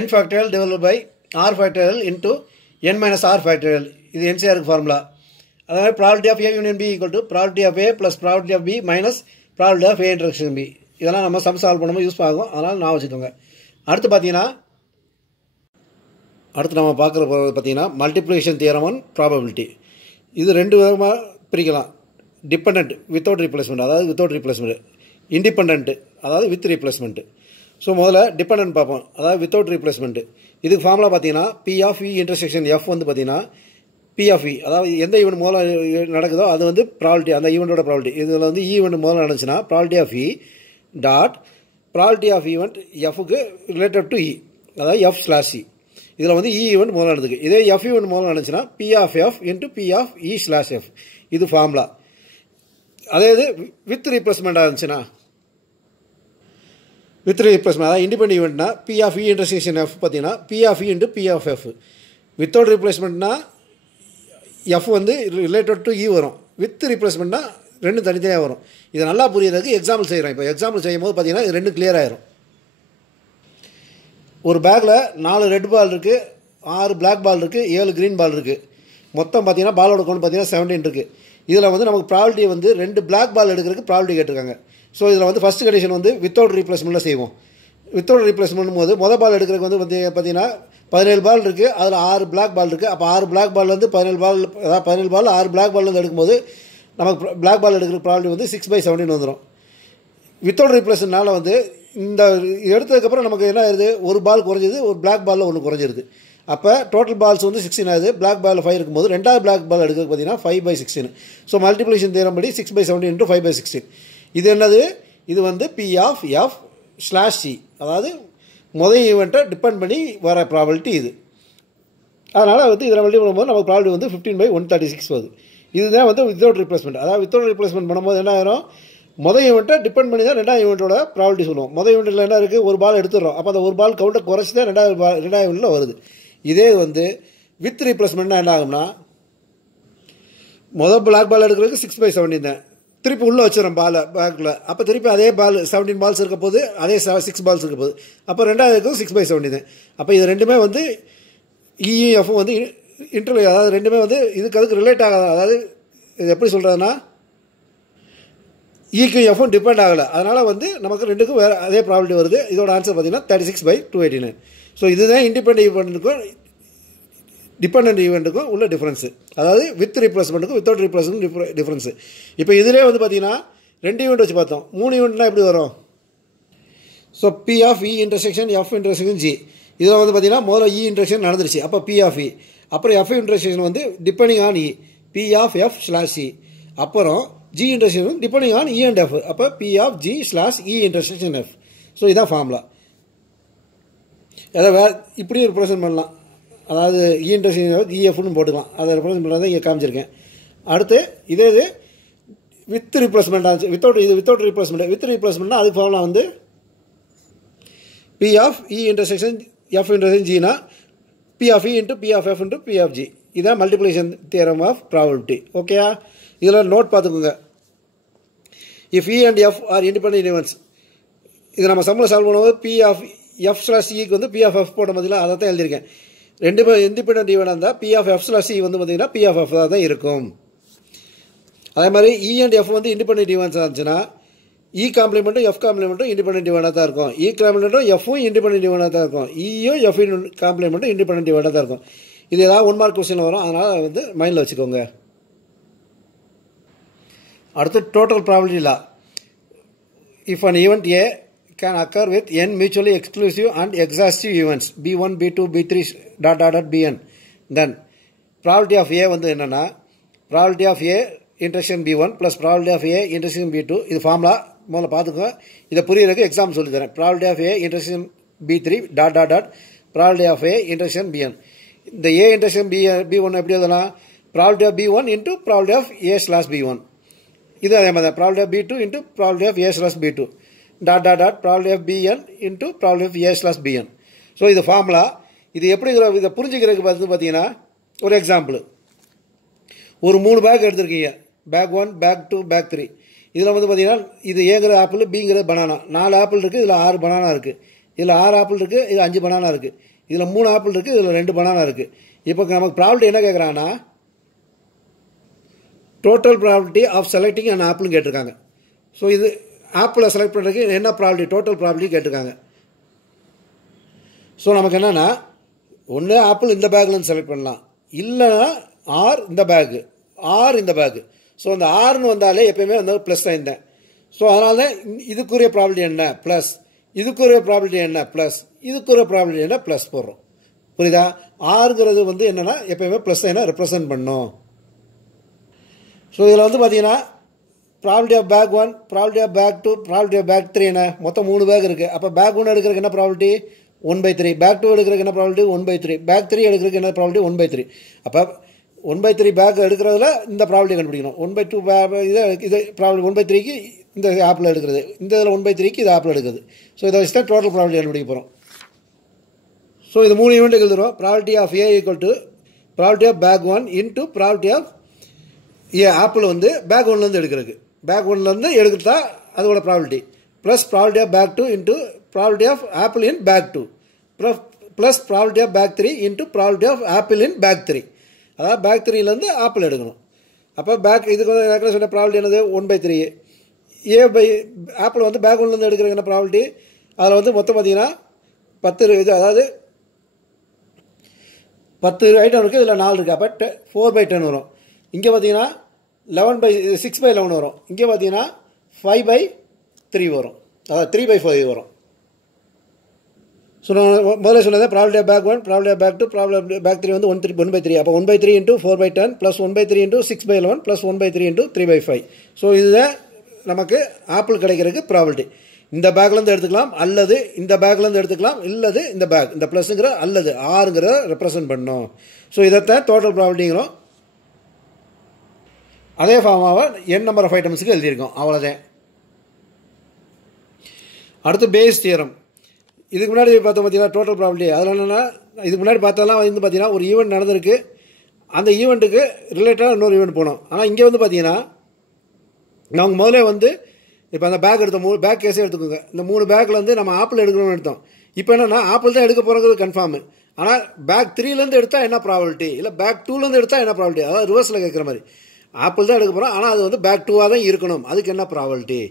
n factorial divided by r factorial into n minus r factorial. இது என்சிஆருக்கு ஃபார்முலா. அதாவது probability of A union B equal to probability of A plus probability of B minus probability of A intersection B. இதெல்லாம் நம்ம some solve பண்ணும்போது use ஆகும், அதனால் நான் வச்சுக்கோங்க. அடுத்து பார்த்தீங்கன்னா அடுத்து நம்ம பார்க்குற பார்த்தீங்கன்னா மல்டிப்ளிகேஷன் தியரம் ஆன் ப்ராபபிலிட்டி. இது 2 விதமாக பிரிக்கலாம். டிபெண்ட் வித்தவுட் ரீப்ளேஸ்மெண்ட் அதாவது வித்தவுட் ரீப்ளேஸ்மெண்ட், இண்டிபெண்ட் அதாவது வித் ரீப்ளேஸ்மெண்ட். ஸோ முதல்ல டிபெண்ட் பார்ப்போம், அதாவது வித்தவுட் ரீப்ளேஸ்மெண்ட். இதுக்கு ஃபார்முலா பார்த்தீங்கன்னா P of E intersection F வந்து பார்த்தீங்கன்னா பி ஆஃப் இ அதாவது எந்த ஈவெண்ட் மூலம் நடக்குதோ அது வந்து ப்ராபபிலிட்டி, அந்த ஈவெண்ட்டோட ப்ராபபிலிட்டி. இதில் வந்து ஈவெண்ட் மூலம் நடந்துச்சுன்னா probability of E dot probability of event எஃப்க்கு ரிலேட்டட் டு இ அதாவது எஃப் ஸ்லாஷ் இ. இதில் வந்து இ ஈவெண்ட் மூலம் நடந்துக்கு. இதே எஃப் ஈவெண்ட் மூலம் நடந்துச்சுன்னா P of F into P of E slash F. இது ஃபார்முலா. அதே இது வித் ரீப்ளேஸ்மெண்ட் இருந்துச்சுன்னா வித் ரீப்ளேஸ்மெண்ட் அதாவது இண்டிபெண்ட் ஈவெண்ட்னா P of E intersection F பார்த்தீங்கன்னா P of E into P of F. Without ரீப்ளேஸ்மெண்ட்னா எஃப் வந்து ரிலேட்டட் டு இ வரும். வித் ரீப்ளேஸ்மெண்ட்னா 2 தனித்தனியாக வரும். இதை நல்லா புரியறதுக்கு எக்ஸாம்பிள் செய்கிறேன். இப்போ எக்ஸாம்பிள் செய்யும் போது பார்த்தீங்கன்னா இது 2 கிளியர் ஆயிரும். ஒரு பேக்கில் 4 ரெட் பால் இருக்குது, 6 பிளாக் பால் இருக்குது, 7 க்ரீன் பால் இருக்குது. மொத்தம் பார்த்தீங்கன்னா பாலோட கவுண்ட் பார்த்தீங்கன்னா 17 இருக்குது. இதில் வந்து நமக்கு ப்ராபபிலிட்டி வந்து 2 பிளாக் பால் எடுக்கிறதுக்கு ப்ராபபிலிட்டி கேட்டிருக்காங்க. ஸோ இதில் வந்து ஃபஸ்ட் கண்டிஷன் வந்து வித்தவுட் ரீப்ளேஸ்மெண்ட்டில் செய்வோம். வித்தவுட் ரீப்ளேஸ்மெண்ட் போது மொதல் பால் எடுக்கிறதுக்கு வந்து பார்த்தீங்கன்னா 17 பால் இருக்குது, அதில் 6 பிளாக் பால் இருக்குது. அப்போ 6 பிளாக் பால் வந்து 17 பால், அதாவது 17 பால் 6 பிளாக் பால் வந்து எடுக்கும்போது நமக்கு பிளாக் பால் எடுக்கிற ப்ராபபிலிட்டி வந்து 6/17 வந்துடும். வித்தவுட் ரீப்ளேஸ்மெண்ட்னால வந்து இந்த எடுத்ததுக்கப்புறம் நமக்கு என்ன ஆகுது, ஒரு பால் குறைஞ்சிது, ஒரு பிளாக் பாலில் 1 குறைஞ்சிருது. அப்போ டோட்டல் பால்ஸ் வந்து 16 ஆகுது. பிளாக் பால் 5 இருக்கும்போது 2வது பிளாக் பால் எடுக்கிறது பார்த்தீங்கன்னா 5/16. ஸோ மல்டிப்ளிகேஷன் தியரம் படி 6/17 இன்ட்டு 5/16. இது என்னது? இது வந்து P of F slash C, அதாவது முதல் ஈவெண்ட்டை டிபெண்ட் பண்ணி வர ப்ராபபிலிட்டி இது. அதனால் வந்து இதில் மல்டி பண்ணும்போது நமக்கு ப்ராபபிலிட்டி வந்து 15/136 வருது. இதுதான் வந்து வித்தவுட் ரீப்ளேஸ்மெண்ட். அதாவது வித்தவுட் ரீப்ளேஸ்மெண்ட் பண்ணும்போது என்ன ஆயிரும், முதல் ஈவெண்ட்டை டிபெண்ட் பண்ணி தான் 2வது ஈவெண்ட்டோட ப்ராபபிலிட்டி சொல்லுவோம். முதல் ஈவெண்ட்டில் என்ன இருக்குது, ஒரு பால் எடுத்துடுறோம். அப்போ அந்த ஒரு பால் கவுண்டை குறைச்சி தான் 2வது ஈவெண்ட்டில் வருது. இதே வந்து வித் ரீப்ளேஸ்மெண்ட்னா என்ன ஆகும்னா முதல் பிளாக் பால் எடுக்கிறதுக்கு 6/17 தான். திருப்பி உள்ளே வச்சிடறோம் பாலை பேக்கில். அப்போ திருப்பி அதே பால் 17 பால்ஸ் இருக்க போது, அதே 6 பால்ஸ் இருக்க போது. அப்போ 2வது 6/17 தான். அப்போ இது ரெண்டுமே வந்து இஎஃப் வந்து இன்டர்வியூ, அதாவது ரெண்டுமே வந்து இதுக்கு அதுக்கு ரிலேட் ஆகாது. அதாவது இது எப்படி சொல்கிறதுனா ஈக்கு எஃப்பும் டிபெண்ட் ஆகலை. அதனால் வந்து நமக்கு ரெண்டுக்கும் வேறு அதே ப்ராபபிலிட்டி வருது. இதோட ஆன்சர் பார்த்தீங்கன்னா 36/289. ஸோ இதுதான் இண்டிபெண்ட் ஈவெண்ட்டுக்கும் டிபெண்ட் ஈவெண்ட்டுக்கும் உள்ள டிஃப்ரென்ஸு. அதாவது வித் ரீப்ளேஸ்மெண்ட்டுக்கும் வித்தவுட் ரீப்ளேஸ்மெண்ட் டிஃப்ரென்ஸு. இப்போ இதிலே வந்து பார்த்தீங்கன்னா 2 ஈவெண்ட் வச்சு பார்த்தோம். 3 ஈவெண்ட்னா எப்படி வரும்? So P of E intersection F intersection G. இதில் வந்து பார்த்தீங்கன்னா முதல்ல இ இன்டர்செக்ஷன் நடந்துருச்சு, அப்போ பி ஆஃப் இ. அப்புறம் எஃப் இன்டர்செக்ஷன் வந்து depending on E, P of F slash E. அப்புறம் G intersection depending on E and F, அப்போ P of G slash E intersection F. So இதான் ஃபார்முலா. அதை வேறு இப்படியும் ரிப்ரசன்ட் பண்ணலாம், அதாவது இ இன்டர்செக்ஷன் இஎஃப்னு போட்டுக்கலாம். அதை ரிப்ரசன்ட் பண்ணுறதை இங்கே காமிச்சிருக்கேன். அடுத்து இதே இது வித் ரிப்ளேஸ்மெண்ட் ஆச்சு, வித்தவுட் ரிப்ளேஸ்மெண்ட். வித் ரிப்ளேஸ்மெண்ட்னா அதுக்கு ஃபார்முலா வந்து P of E intersection F intersection ஜினா P of E into P of F into P of G. இதான் மல்டிப்ளிகேஷன் தியரம் ஆஃப் ப்ராபபிலிட்டி. ஓகேயா? இதில் நோட் பார்த்துக்கோங்க. If E and F are independent events, இது நம்ம சம்மில் சால்வ் பண்ணும்போது பி ஆஃப் எஃப் ஸ்லாஷ் இக்கு வந்து பி ஆஃப் எஃப் போட்ட மாதிரிலாம் அதை தான் எழுதியிருக்கேன். ரெண்டுமே இண்டிபெண்டன்ட் ஈவெண்ட் இருந்தால் B of F slash E வந்து பார்த்தீங்கன்னா பி ஆஃப் எஃப் தான் இருக்கும். அதே மாதிரி இ அண்ட் எஃப் வந்து இண்டிபெண்டன்ட் ஈவெண்ட்ஸ் இருந்துச்சுன்னா இ காம்ப்ளிமெண்ட்டும் எஃப் காம்ப்ளிமெண்ட்டும் இண்டிபெண்டன்ட் ஈவெண்ட்டாக தான் இருக்கும். இ காம்ப்ளிமெண்ட்டும் எஃப்பும் இண்டிபெண்டன்ட் ஈவெண்ட்டாக தான் இருக்கும். இயும் எஃப் காம்ப்ளிமெண்ட்டும் இண்டிபெண்டன்ட் ஈவெண்ட்டாக தான் இருக்கும். இது ஏதாவது 1 மார்க் கொஸ்டின் வரும், அதனால் வந்து மைண்டில் வச்சுக்கோங்க. அடுத்து total probability law. If an event A can occur with n mutually exclusive and exhaustive events b1 b2 b3 ... bn, then probability of a வந்து என்னன்னா probability of a intersection b1 plus probability of a intersection b2. இது formula முதல்ல பார்த்துக்கோங்க. இதை புரியறதுக்கு exam சொல்லி தரேன். probability of a intersection b3 ... probability of a intersection bn. இந்த a intersection b1 எப்படி எழுதலாம்? probability of b1 into probability of a slash b1. இது அதே மாதிரி தான் probability of b2 into probability of a slash b2 ... probability of bn into probability of a slash bn. So இது formula. இது எப்படி இதை புரிஞ்சுக்கிறதுக்கு பார்த்தீங்கன்னா ஒரு எக்ஸாம்பிள். ஒரு 3 பேக் எடுத்திருக்கீங்க, பேக் 1, பேக் 2, பேக் 3. இதில் வந்து பார்த்தீங்கன்னா இது ஏங்கிற ஆப்பிள், பிங்கிற பனானா. 4 ஆப்பிள் இருக்குது, இதில் 6 பனானா இருக்குது. இதில் 6 ஆப்பிள் இருக்குது, இது 5 பனானா இருக்குது. இதில் 3 ஆப்பிள் இருக்குது, இதில் 2 பனானா இருக்குது. இப்போ நமக்கு ப்ராபபிலிட்டி என்ன கேட்குறாங்கன்னா total probability of selecting and ஆப்பிள்னு கேட்டிருக்காங்க. ஸோ இது ஆப்பிளை செலக்ட் பண்ணுறதுக்கு என்ன ப்ராபபிலிட்டி, டோட்டல் ப்ராபபிலிட்டி கேட்டிருக்காங்க. ஸோ நமக்கு என்னென்னா ஒன்று ஆப்பிள் இந்த பேக்லேருந்து செலக்ட் பண்ணலாம், இல்லைன்னா ஆர் இந்த பேக்கு, ஆர் இந்த பேக்கு. ஸோ இந்த ஆர்னு வந்தாலே எப்பயுமே வந்து ப்ளஸ் சைன் தான். ஸோ அதனால தான் இதுக்குரிய ப்ராபபிலிட்டி என்ன ப்ளஸ், இதுக்குரிய ப்ராபபிலிட்டி என்ன ப்ளஸ், இதுக்குரிய ப்ராபபிலிட்டி என்ன ப்ளஸ் போடுறோம். புரியுதா? ஆறுங்கிறது வந்து என்னென்னா எப்பயுமே ப்ளஸ் சைனை ரெப்ரசன்ட் பண்ணும். ஸோ இதில் வந்து பார்த்தீங்கன்னா probability of bag 1, probability of bag 2, probability of bag 3 என்ன மொத்தம் 3 பேக் இருக்குது. அப்போ பேக் 1 எடுக்கிறதுக்கு என்ன ப்ராபபிலிட்டி 1/3, பேக் 2 எடுக்கிறதுக்கு என்ன ப்ராபபிலிட்டி 1/3, பேக் 3 எடுக்கிறதுக்கு என்ன ப்ராபபிலிட்டி 1/3. அப்போ 1/3 பேக் எடுக்கிறதுல இந்த ப்ராபபிலிட்டி கண்டுபிடிக்கணும். 1/2 இது ப்ராபபிலிட்டி 1/3க்கு இந்த ஆப்பிள் எடுக்கிறது, இந்த இதில் 1/3க்கு இது ஆப்பிள் எடுக்கிறது. ஸோ இதை வச்சு தான் டோட்டல் ப்ராபபிலிட்டி கண்டுபிடிக்க போகிறோம். ஸோ இது 3 ஈவெண்ட் எழுதுகிறோம். Probability of A equal to probability of bag 1 into probability of A apple வந்து பேக் 1லேருந்து எடுக்கிறதுக்கு, பேக் 1லேருந்து எடுக்கிறதா அதோட probability, plus probability of bag 2 into probability of apple in bag 2, plus probability of bag 3 into probability of apple in bag 3. அதாவது back 3லேருந்து apple எடுக்கணும். அப்போ back இதுக்கு வந்து எனக்கு சொன்ன ப்ராபபிலிட்டி என்னது 1/3. ஏ பை ஆப்பிள் வந்து பேக் 1லேருந்து எடுக்கிறது என்ன ப்ராபபிலிட்டி, அதில் வந்து மொத்தம் பார்த்தீங்கன்னா 10 இது, அதாவது 10 ஐட்டம் இருக்குது, இதில் 4 இருக்குது. அப்போ 4/10 வரும். இங்கே பார்த்தீங்கன்னா 6/11 வரும். இங்கே பார்த்தீங்கன்னா 5/3 வரும், அதாவது 3/5 வரும். ஸோ நான் முதல்ல சொன்னது probability of bag 1, probability of bag 2, probability of bag 3 வந்து 1/3. அப்போ 1/3 into 4/10 plus 1/3 into 6/11 plus 1/3 into 3/5. So இதுதான் நமக்கு ஆப்பிள் கிடைக்கிறதுக்கு ப்ராபபிலிட்டி. இந்த பேக்லேருந்து எடுத்துக்கலாம், அல்லது இந்த பேக்லேருந்து எடுத்துக்கலாம், இல்லது இந்த பேக், இந்த ப்ளஸ்ங்கிற அல்லது ஆறுங்கிறத ரெப்ரசன்ட் பண்ணோம். ஸோ இதைத்தான் டோட்டல் ப்ராபபிலிட்டிங்கிறோம். அதே ஃபார்மாவை n நம்பர் ஆஃப் ஐட்டம்ஸுக்கு எழுதியிருக்கோம், அவ்வளோதான். அடுத்து பேஸ் தியரம். இதுக்கு முன்னாடி பார்த்தோம் பார்த்தீங்கன்னா டோட்டல் ப்ராபபிலிட்டி. அதில் என்னென்னா இதுக்கு முன்னாடி பார்த்தாலாம் வந்து பார்த்தீங்கன்னா ஒரு ஈவெண்ட் நடந்திருக்கு, அந்த ஈவெண்ட்டுக்கு ரிலேட்டடாக இன்னொரு ஈவெண்ட் போனோம். ஆனால் இங்கே வந்து பார்த்தீங்கன்னா நாங்கள் முதல்ல வந்து இப்போ அந்த பேக் எடுத்தோம், 3 பேக் கேஸே எடுத்துக்கோங்க. இந்த 3 பேக்கில் வந்து நம்ம ஆப்பிள் எடுக்கணும்னு எடுத்தோம். இப்போ என்னென்னா ஆப்பிள் தான் எடுக்க போகிறது கன்ஃபார்மு. ஆனால் பேக் 3லேருந்து எடுத்தால் என்ன ப்ராபபிலிட்டி, இல்லை பேக் 2லேருந்து எடுத்தால் என்ன ப்ராபபிலிட்டி, அதாவது ரிவர்ஸில் கேட்குற மாதிரி. ஆப்பிள் தான் எடுக்க போகிறோம், ஆனால் அது வந்து பேக் 2வாக தான் இருக்கணும், அதுக்கு என்ன ப்ராபபிலிட்டி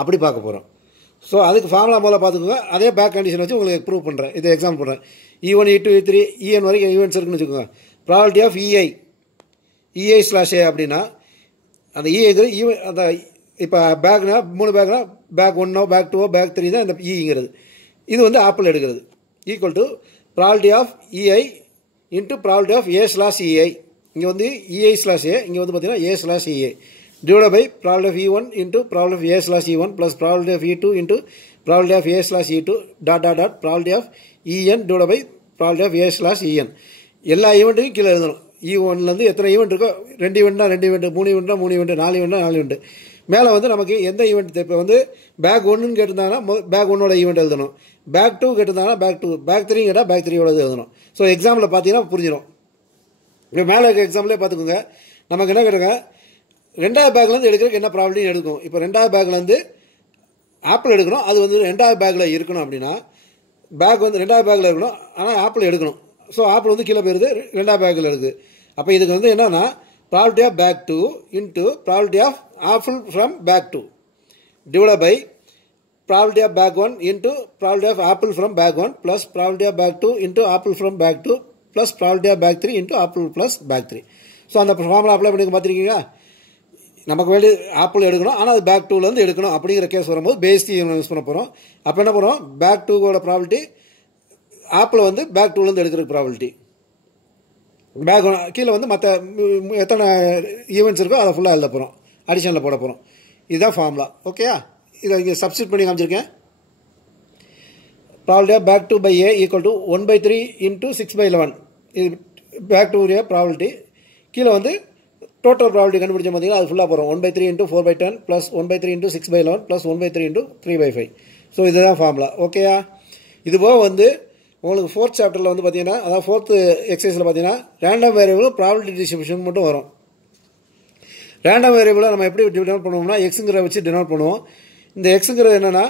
அப்படி பார்க்க போகிறோம். ஸோ அதுக்கு ஃபார்முலா முதல்ல பார்த்துக்கோங்க. அதே பேக் கண்டிஷன் வச்சு உங்களுக்கு ப்ரூவ் பண்ணுறேன். இது எக்ஸாம்பிள் பண்ணுறேன். E1, E2, E3, En வரைக்கும் ஈவெண்ட்ஸ் இருக்குன்னு வச்சுக்கோங்க. Probability of EI slash A அப்படின்னா அந்த அந்த இப்போ பேக்னா 3 பேக்னா பேக் 1, பேக் 2, பேக் 3 தான் இந்த ஈங்கிறது. இது வந்து ஆப்பிள் எடுக்கிறது equal to probability of E I into probability of A slash E I. இங்கே வந்து இஐ ஸ்லாஷ் ஏ, இங்கே வந்து பார்த்தீங்கன்னா A slash E I divide by probability of E one into probability of A slash E one plus probability of E two into probability of A slash E two dot dot dot probability of E N divide by probability of A slash E N. எல்லா ஈவெண்ட்டுக்கும் கீழே எழுதணும். E1லேருந்து எத்தனை event இருக்கோ, 2 ஈவெண்ட்னா 2 event, 3 ஈவெண்ட்னா 3 event, 4 ஈவெண்ட்னா 4 event. மேலே வந்து நமக்கு எந்த event இப்போ வந்து பேக் 1ன்னு கேட்டிருந்தாங்கன்னா பேக் 1ஓட ஈவெண்ட் எழுதணும். பேக் 2 கேட்டிருந்தாங்கன்னா பேக் 2, பேக் 3 கேட்டால் பேக் 3ஓட எழுதணும். ஸோ எக்ஸாம்பிள் பார்த்தீங்கன்னா புரிஞ்சிடும். இப்போ மேலே இருக்க எக்ஸாம்பிளே பார்த்துக்கோங்க. நமக்கு என்ன கேட்டுங்க, 2வது பேக்லேருந்து எடுக்கிறதுக்கு என்ன ப்ராப்ளம் எடுக்கும். இப்போ 2வது பேக்லேருந்து ஆப்பிள் எடுக்கணும், அது வந்து 2வது பேக்கில் இருக்கணும். அப்படின்னா பேக் வந்து 2வது பேக்கில் இருக்கணும், ஆனால் ஆப்பிள் எடுக்கணும். ஸோ ஆப்பிள் வந்து கீழே போயிருது, 2வது பேக்கில் இருக்குது. அப்போ இதுக்கு வந்து என்னன்னா probability of bag 2 into probability of apple from bag 2 divide by probability of bag 1 into probability of apple from bag 1 plus probability of bag 2 into apple from bag 2 plus probability of bag 3 into apple plus bag 3. So அந்த formula apply பண்ணி பார்த்துருக்கீங்களா? நமக்கு வேண்டிய apple எடுக்கணும், ஆனால் அது back 2லேருந்து எடுக்கணும் அப்படிங்கிற கேஸ் வரும்போது பேஸ் யூஸ் பண்ண போகிறோம். அப்போ என்ன பண்ணுறோம், பேக் 2ஓட ப்ராபபிலிட்டி ஆப்பிள் வந்து பேக் 2லேருந்து எடுக்கிற ப்ராபபிலிட்டி, பேக் கீழே வந்து மற்ற எத்தனை ஈவெண்ட்ஸ் இருக்கோ அதை ஃபுல்லாக எழுத போகிறோம், அடிஷனில் போட போகிறோம். இதுதான் ஃபார்முலா. ஓகேயா? இதை இங்கே சப்ஸ்டிட் பண்ணி காமிச்சிருக்கேன். Probability of bag 2 by A equal to 1/3 into 6/11. இது பேக் 2 உடைய ப்ராபபிலிட்டி. கீழே வந்து டோட்டல் ப்ராபபிலிட்டி கண்டுபிடிச்ச பார்த்தீங்கன்னா அது ஃபுல்லாக போகிறோம். 1/3 into 4/10 plus 1/3 into 6/11 plus 1/3 into 3/5. So இதுதான் ஃபார்முலா. ஓகேயா? இதுபோக வந்து உங்களுக்கு 4th சாப்டரில் வந்து பார்த்தீங்கன்னா, அதாவது 4th எக்ஸசைஸில் பார்த்தீங்கன்னா ரேண்டம் வேரியபிள் ப்ராபபிலிட்டி டிஸ்ட்ரிபியூஷன் மட்டும் வரும். ரேண்டம் வேரியபிளை நம்ம எப்படி டினோட் பண்ணுவோம்னா எக்ஸுங்கிற வச்சு டினோட் பண்ணுவோம். இந்த எக்ஸுங்கிறது என்னென்னா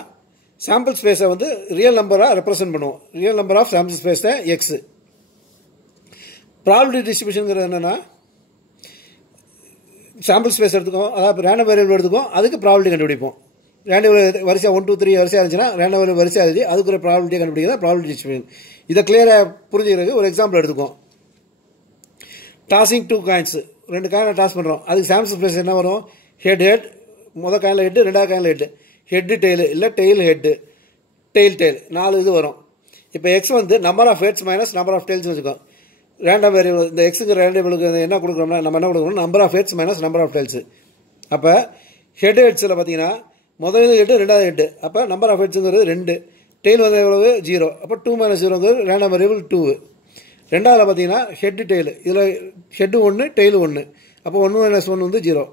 சாம்பிள் ஸ்பேஸை வந்து ரியல் நம்பராக ரெப்ரசென்ட் பண்ணுவோம். Real number of sample space தான் எக்ஸு. ப்ராபபிலிட்டி டிஸ்ட்ரிபியூஷனுங்கிறது என்னென்னா சாம்பிள் ஸ்பேஸ் எடுத்துக்கோம், அதாவது ரேண்டம் வேரியபிள் எடுத்துக்கோம், அதுக்கு ப்ராபபிலிட்டி கண்டுபிடிப்போம். ரேண்டம் வரிசை 1 2 3 வரிசையாக இருந்துச்சுன்னா ரேண்டம் வேரியபிள் வரிசை எழுதி அதுக்கு ஒரு ப்ராபபிலிட்டி கண்டுபிடிக்கிறதா ப்ராபபிலிட்டி டிஸ்ட்ரிபியூஷன். இதை கிளியராக புரிஞ்சுக்கிறதுக்கு ஒரு எக்ஸாம்பிள் எடுத்துக்கோம். டாஸிங் 2 காயின்ஸ், 2 காயினை டாஸ் பண்ணுறோம். அதுக்கு சாம்பிள் ஸ்பேஸ் என்ன வரும், ஹெட் ஹெட், முதல் காயினில் ஹெட்டு, 2வது காயினில் ஹெட்டு, ஹெட்டு டெய்லு இல்லை டெய்ல் ஹெட்டு, டெய்ல் டெய்ல், 4 இது வரும். இப்போ எக்ஸ் வந்து number of heads minus number of tails வச்சுக்கோம். ரேண்டம் வேரியபிள் இந்த எக்ஸுங்கிற வேரியபிளுக்கு என்ன கொடுக்குறோம்னா நம்ம என்ன கொடுக்குறோம், number of heads minus number of tails. அப்போ ஹெட் ஹெட்ஸில் பார்த்தீங்கன்னா முதல் ஹெட்டு 2வது ஹெட்டு, அப்போ நம்பர் ஆஃப் ஹெட்ஸுங்கிறது 2, டெய்ல் வந்து எவ்வளவு 0, அப்போ 2 - 0ங்கிறது ரேண்டம் வேரியபிள் 2. 2வது பார்த்தீங்கன்னா ஹெட்டு டெய்லு, இதில் ஹெட்டு 1 டெய்லு 1, அப்போ 1 - 1 வந்து 0.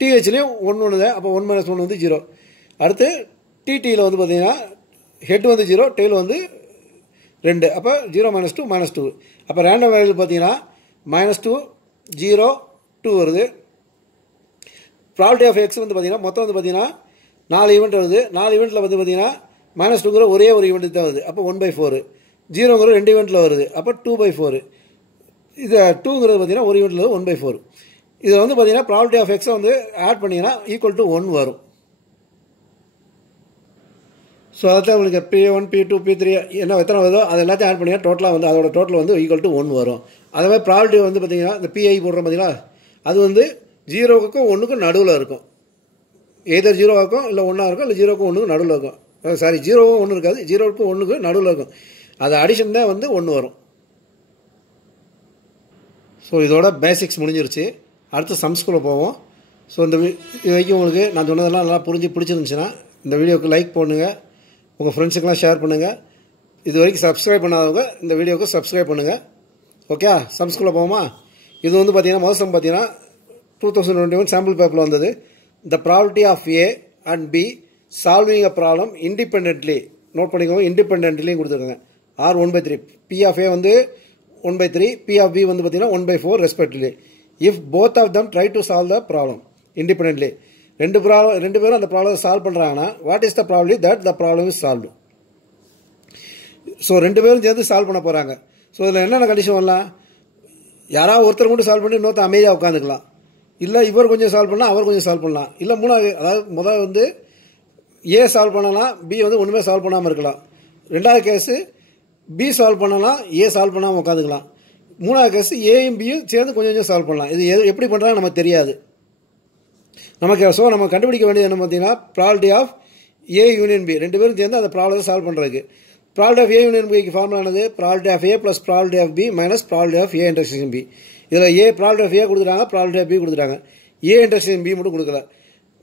டிஹெச்லேயும் 1 1 தான், அப்போ 1 - 1 வந்து 0. அடுத்து டிடியில் வந்து பார்த்தீங்கன்னா ஹெட் வந்து 0 டெய்ல் வந்து 2, அப்போ 0 - 2 - 2. அப்போ ரேண்டம் வேரியபிள் பார்த்தீங்கன்னா -2 0 2 வருது. ப்ராபபிலிட்டி ஆஃப் எக்ஸ் வந்து பார்த்தீங்கன்னா மொத்தம் வந்து பார்த்தீங்கன்னா 4 ஈவெண்ட் வருது. 4 ஈவெண்ட்டில் வந்து பார்த்தீங்கன்னா -2ங்கிற ஒரே ஒரு ஈவெண்ட் தான் வருது, அப்போ 1/4. 0ங்கிற 2 ஈவெண்ட்டில் வருது, அப்போ 2/4. இது 2ங்கிறது பார்த்தீங்கன்னா ஒரு ஈவெண்ட்டில் 1/4. இதில் வந்து பார்த்தீங்கன்னா ப்ராபபிலிட்டி ஆஃப் எக்ஸை வந்து ஆட் பண்ணிங்கன்னா ஈக்குவல் டு 1 வரும். ஸோ அதான் உங்களுக்கு P1 P2 P3 என்ன எத்தனை வருதோ அது எல்லாத்தையும் ஆட் பண்ணிங்கன்னா டோட்டலாக வந்து அதோட டோட்டல் வந்து ஈக்குவல் டு 1 வரும். அதே மாதிரி ப்ராபபிலிட்டி வந்து பார்த்தீங்கன்னா இந்த PI போடுறோம் பார்த்தீங்களா, அது வந்து 0க்கும் 1க்கும் நடுவில் இருக்கும். எதர் 0 இருக்கும் இல்லை 1 இருக்கும், இல்லை 0க்கும் 1க்கும் நடுவில் இருக்கும். சாரி 0க்கும் 1 இருக்காது, 0க்கும் 1க்கும் நடுவில் இருக்கும். அது அடிஷன் தான் வந்து 1 வரும். ஸோ இதோட பேசிக்ஸ் முடிஞ்சிருச்சு. அடுத்து சம்ஸ்குள்ளே போவோம். ஸோ இந்த இது வரைக்கும் உங்களுக்கு நான் சொன்னதெல்லாம் நல்லா பிடிச்சிருந்துச்சுன்னா இந்த வீடியோவுக்கு லைக் பண்ணுங்கள், உங்கள் ஃப்ரெண்ட்ஸுக்கெல்லாம் ஷேர் பண்ணுங்கள். இது வரைக்கும் சப்ஸ்கிரைப் பண்ணாதவங்க இந்த வீடியோவுக்கு சப்ஸ்கிரைப் பண்ணுங்கள். ஓகே, சம்ஸ்குள்ளே போவோமா? இது வந்து பார்த்தீங்கன்னா முதல் சம் பார்த்தீங்கன்னா 2021 சாம்பிள் பேப்பரில் வந்தது. The probability of A and B solving a problem independently, note பண்ணிக்கோங்க, இண்டிபெண்ட்லியும் கொடுத்துருக்காங்க. ஆர் 1/3, பி ஆஃப் ஏ வந்து 1/3, பி ஆஃப் பி வந்து பார்த்தீங்கன்னா 1/4 respectively. If both of them try to solve the problem independently, ரெண்டு பேரும் அந்த ப்ராப்ளம் சால்வ் பண்ணுறாங்கன்னா what is the problem that the problem is solved. So 2 பேரும் சேர்ந்து சால்வ் பண்ண போகிறாங்க. ஸோ இதில் என்னென்ன கண்டிஷன் வரலாம், யாராவது ஒருத்தர் மட்டும் சால்வ் பண்ணி இன்னொருத்தர் அமைதியாக உட்காந்துக்கலாம், இல்லை இவர் கொஞ்சம் சால்வ் பண்ணலாம் அவர் கொஞ்சம் சால்வ் பண்ணலாம், இல்லை மூணாவது அதாவது முதல் வந்து ஏ சால்வ் பண்ணலாம், பி வந்து ஒன்றுமே சால்வ் பண்ணாமல் இருக்கலாம். 2வது கேஸு பி சால்வ் பண்ணலாம், ஏ சால்வ் பண்ணாமல் உட்காந்துக்கலாம். 3வது கேஸு ஏயும் பியும் சேர்ந்து கொஞ்சம் கொஞ்சம் சால்வ் பண்ணலாம். இது எப்படி பண்ணுறாங்க நமக்கு தெரியாது நமக்கு. ஸோ நம்ம கண்டுபிடிக்க வேண்டியது என்ன பார்த்தீங்கன்னா probability of A union B ரெண்டு பேரும் சேர்ந்து அந்த ப்ராப்ளத்தை சால்வ் பண்ணுறதுக்கு. ப்ராபபிலிட்டி ஆஃப் ஏ யூனியன் பிக்கு ஃபார்முலா ஆனது probability of A plus probability of B minus probability of A intersection B. இதில் ஏ ப்ராபபிலிட்டி ஆஃப் ஏ கொடுத்துட்டாங்க, ப்ராபபிலிட்டி ஆஃப் பி கொடுத்துட்டாங்க, ஏ இன்டர்செக்ஷன் பி மட்டும் கொடுக்கல.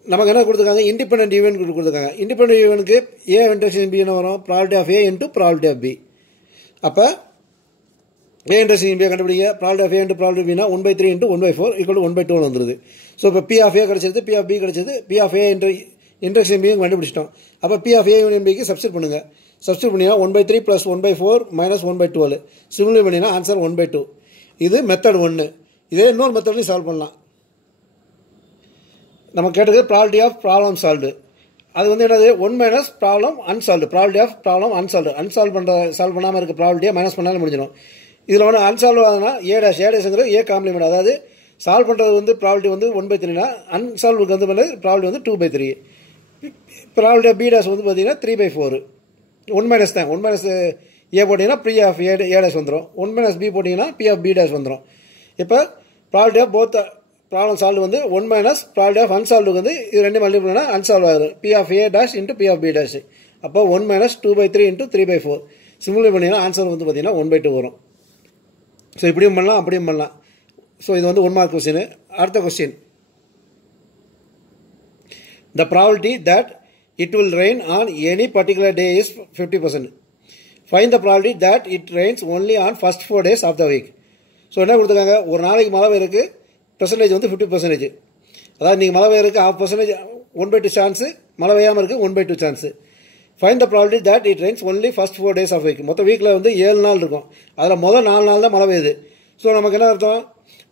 நமக்கு என்ன கொடுத்துருக்காங்க, இண்டிபெண்டன்ட் ஈவென்ட் கொடுத்துருக்காங்க. இண்டிபெண்டன்ட் ஈவென்ட்க்கு ஏ இன்டர்செக்ஷன் பி என்ன வரும், probability of A into probability of B. அப்போ ஏ இன்டர்செக்ஷன் பியை கண்டுபிடிங்க. Probability of A into probability பினா 1/3 இன்ட்டு 1/4 ஈக்குவல் டு 1/2 வந்துருது. ஸோ இப்போ பி ஆஃப் ஏ கிடச்சது, பி ஆஃப் பி கிடச்சது, பி ஆஃப் ஏ இன்டர்செக்ஷன் பியும் கண்டுபிடிச்சிட்டோம். அப்போ பி ஆஃப் ஏ யூனியன் பிக்கு சப்ஸ்டிட் பண்ணுங்க. சப்ஸ்டிட் பண்ணினா 1/3 + 1/4 - 1/12 சிமிலி பண்ணினா ஆன்சர் 1/2. இது மெத்தட் 1. இதே இன்னொரு மெத்தட்லையும் சால்வ் பண்ணலாம். நம்ம கேட்டது ப்ராபபிலிட்டி ஆஃப் ப்ராப்ளம் சால்வ்டு. அது வந்து என்னது 1 - problem unsolved. Probability of problem solve பண்ணாமல் இருக்க ப்ராபபிலிட்டியை மைனஸ் பண்ணாலும் முடிஞ்சிடும். இதில் வந்து அன்சால்வ் ஆகுதுன்னா ஏடேஸ்ங்கிறது ஏ காம்ப்ளிமெண்ட். அதாவது சால்வ் பண்ணுறது வந்து ப்ராபபிலிட்டி வந்து 1/3னா அன்சால்வுக்கு வந்து ப்ராபபிலிட்டி வந்து 2/3. ப்ராபபிலிட்டி ஆஃப் பி டேஷ் வந்து பார்த்தீங்கன்னா 3/4. 1 - தான் 1 - ஏ போட்டிங்கன்னா பி ஆஃப் ஏ டேஷ் வந்துடும். 1 - பி போட்டிங்கன்னா பி ஆஃப் பி டேஷ் வந்துடும். இப்போ probability of both problem solve வந்து 1 - ப்ராபபிலிட்டி ஆஃப் அன்சால்வுக்கு வந்து இது ரெண்டு மல்டிபிள் பண்ணால் அன்சால்வ் ஆகுது. P of A dash into P of B dash. அப்போ 1 - 2/3 இன்ட்டு 3/4 சிமிலி பண்ணிங்கன்னா ஆன்சர் வந்து பார்த்தீங்கன்னா 1/2 வரும். ஸோ இப்படியும் பண்ணலாம், அப்படியும் பண்ணலாம். ஸோ இது வந்து 1 மார்க் கொஸ்டின். அடுத்த question, the probability that it will rain on any particular day is 50%. Find the probability that it rains only on first 4 days of the week. So என்ன கொடுத்துருக்காங்க, ஒரு நாளைக்கு மழை பெய்யறதுக்கு பெர்சன்டேஜ் வந்து 50%. அதாவது நீங்கள் மழை பெய்யறதுக்கு 1/2%, 1/2 சான்ஸு, மழை பெய்யாமல் இருக்குது 1/2 chance. Find the probability that it rains only first 4 days of week. மொத்த வீக்கில் வந்து 7 நாள் இருக்கும். அதில் முதல் 4 நாள் தான் மழை பெய்யுது. ஸோ நமக்கு என்ன அர்த்தம்,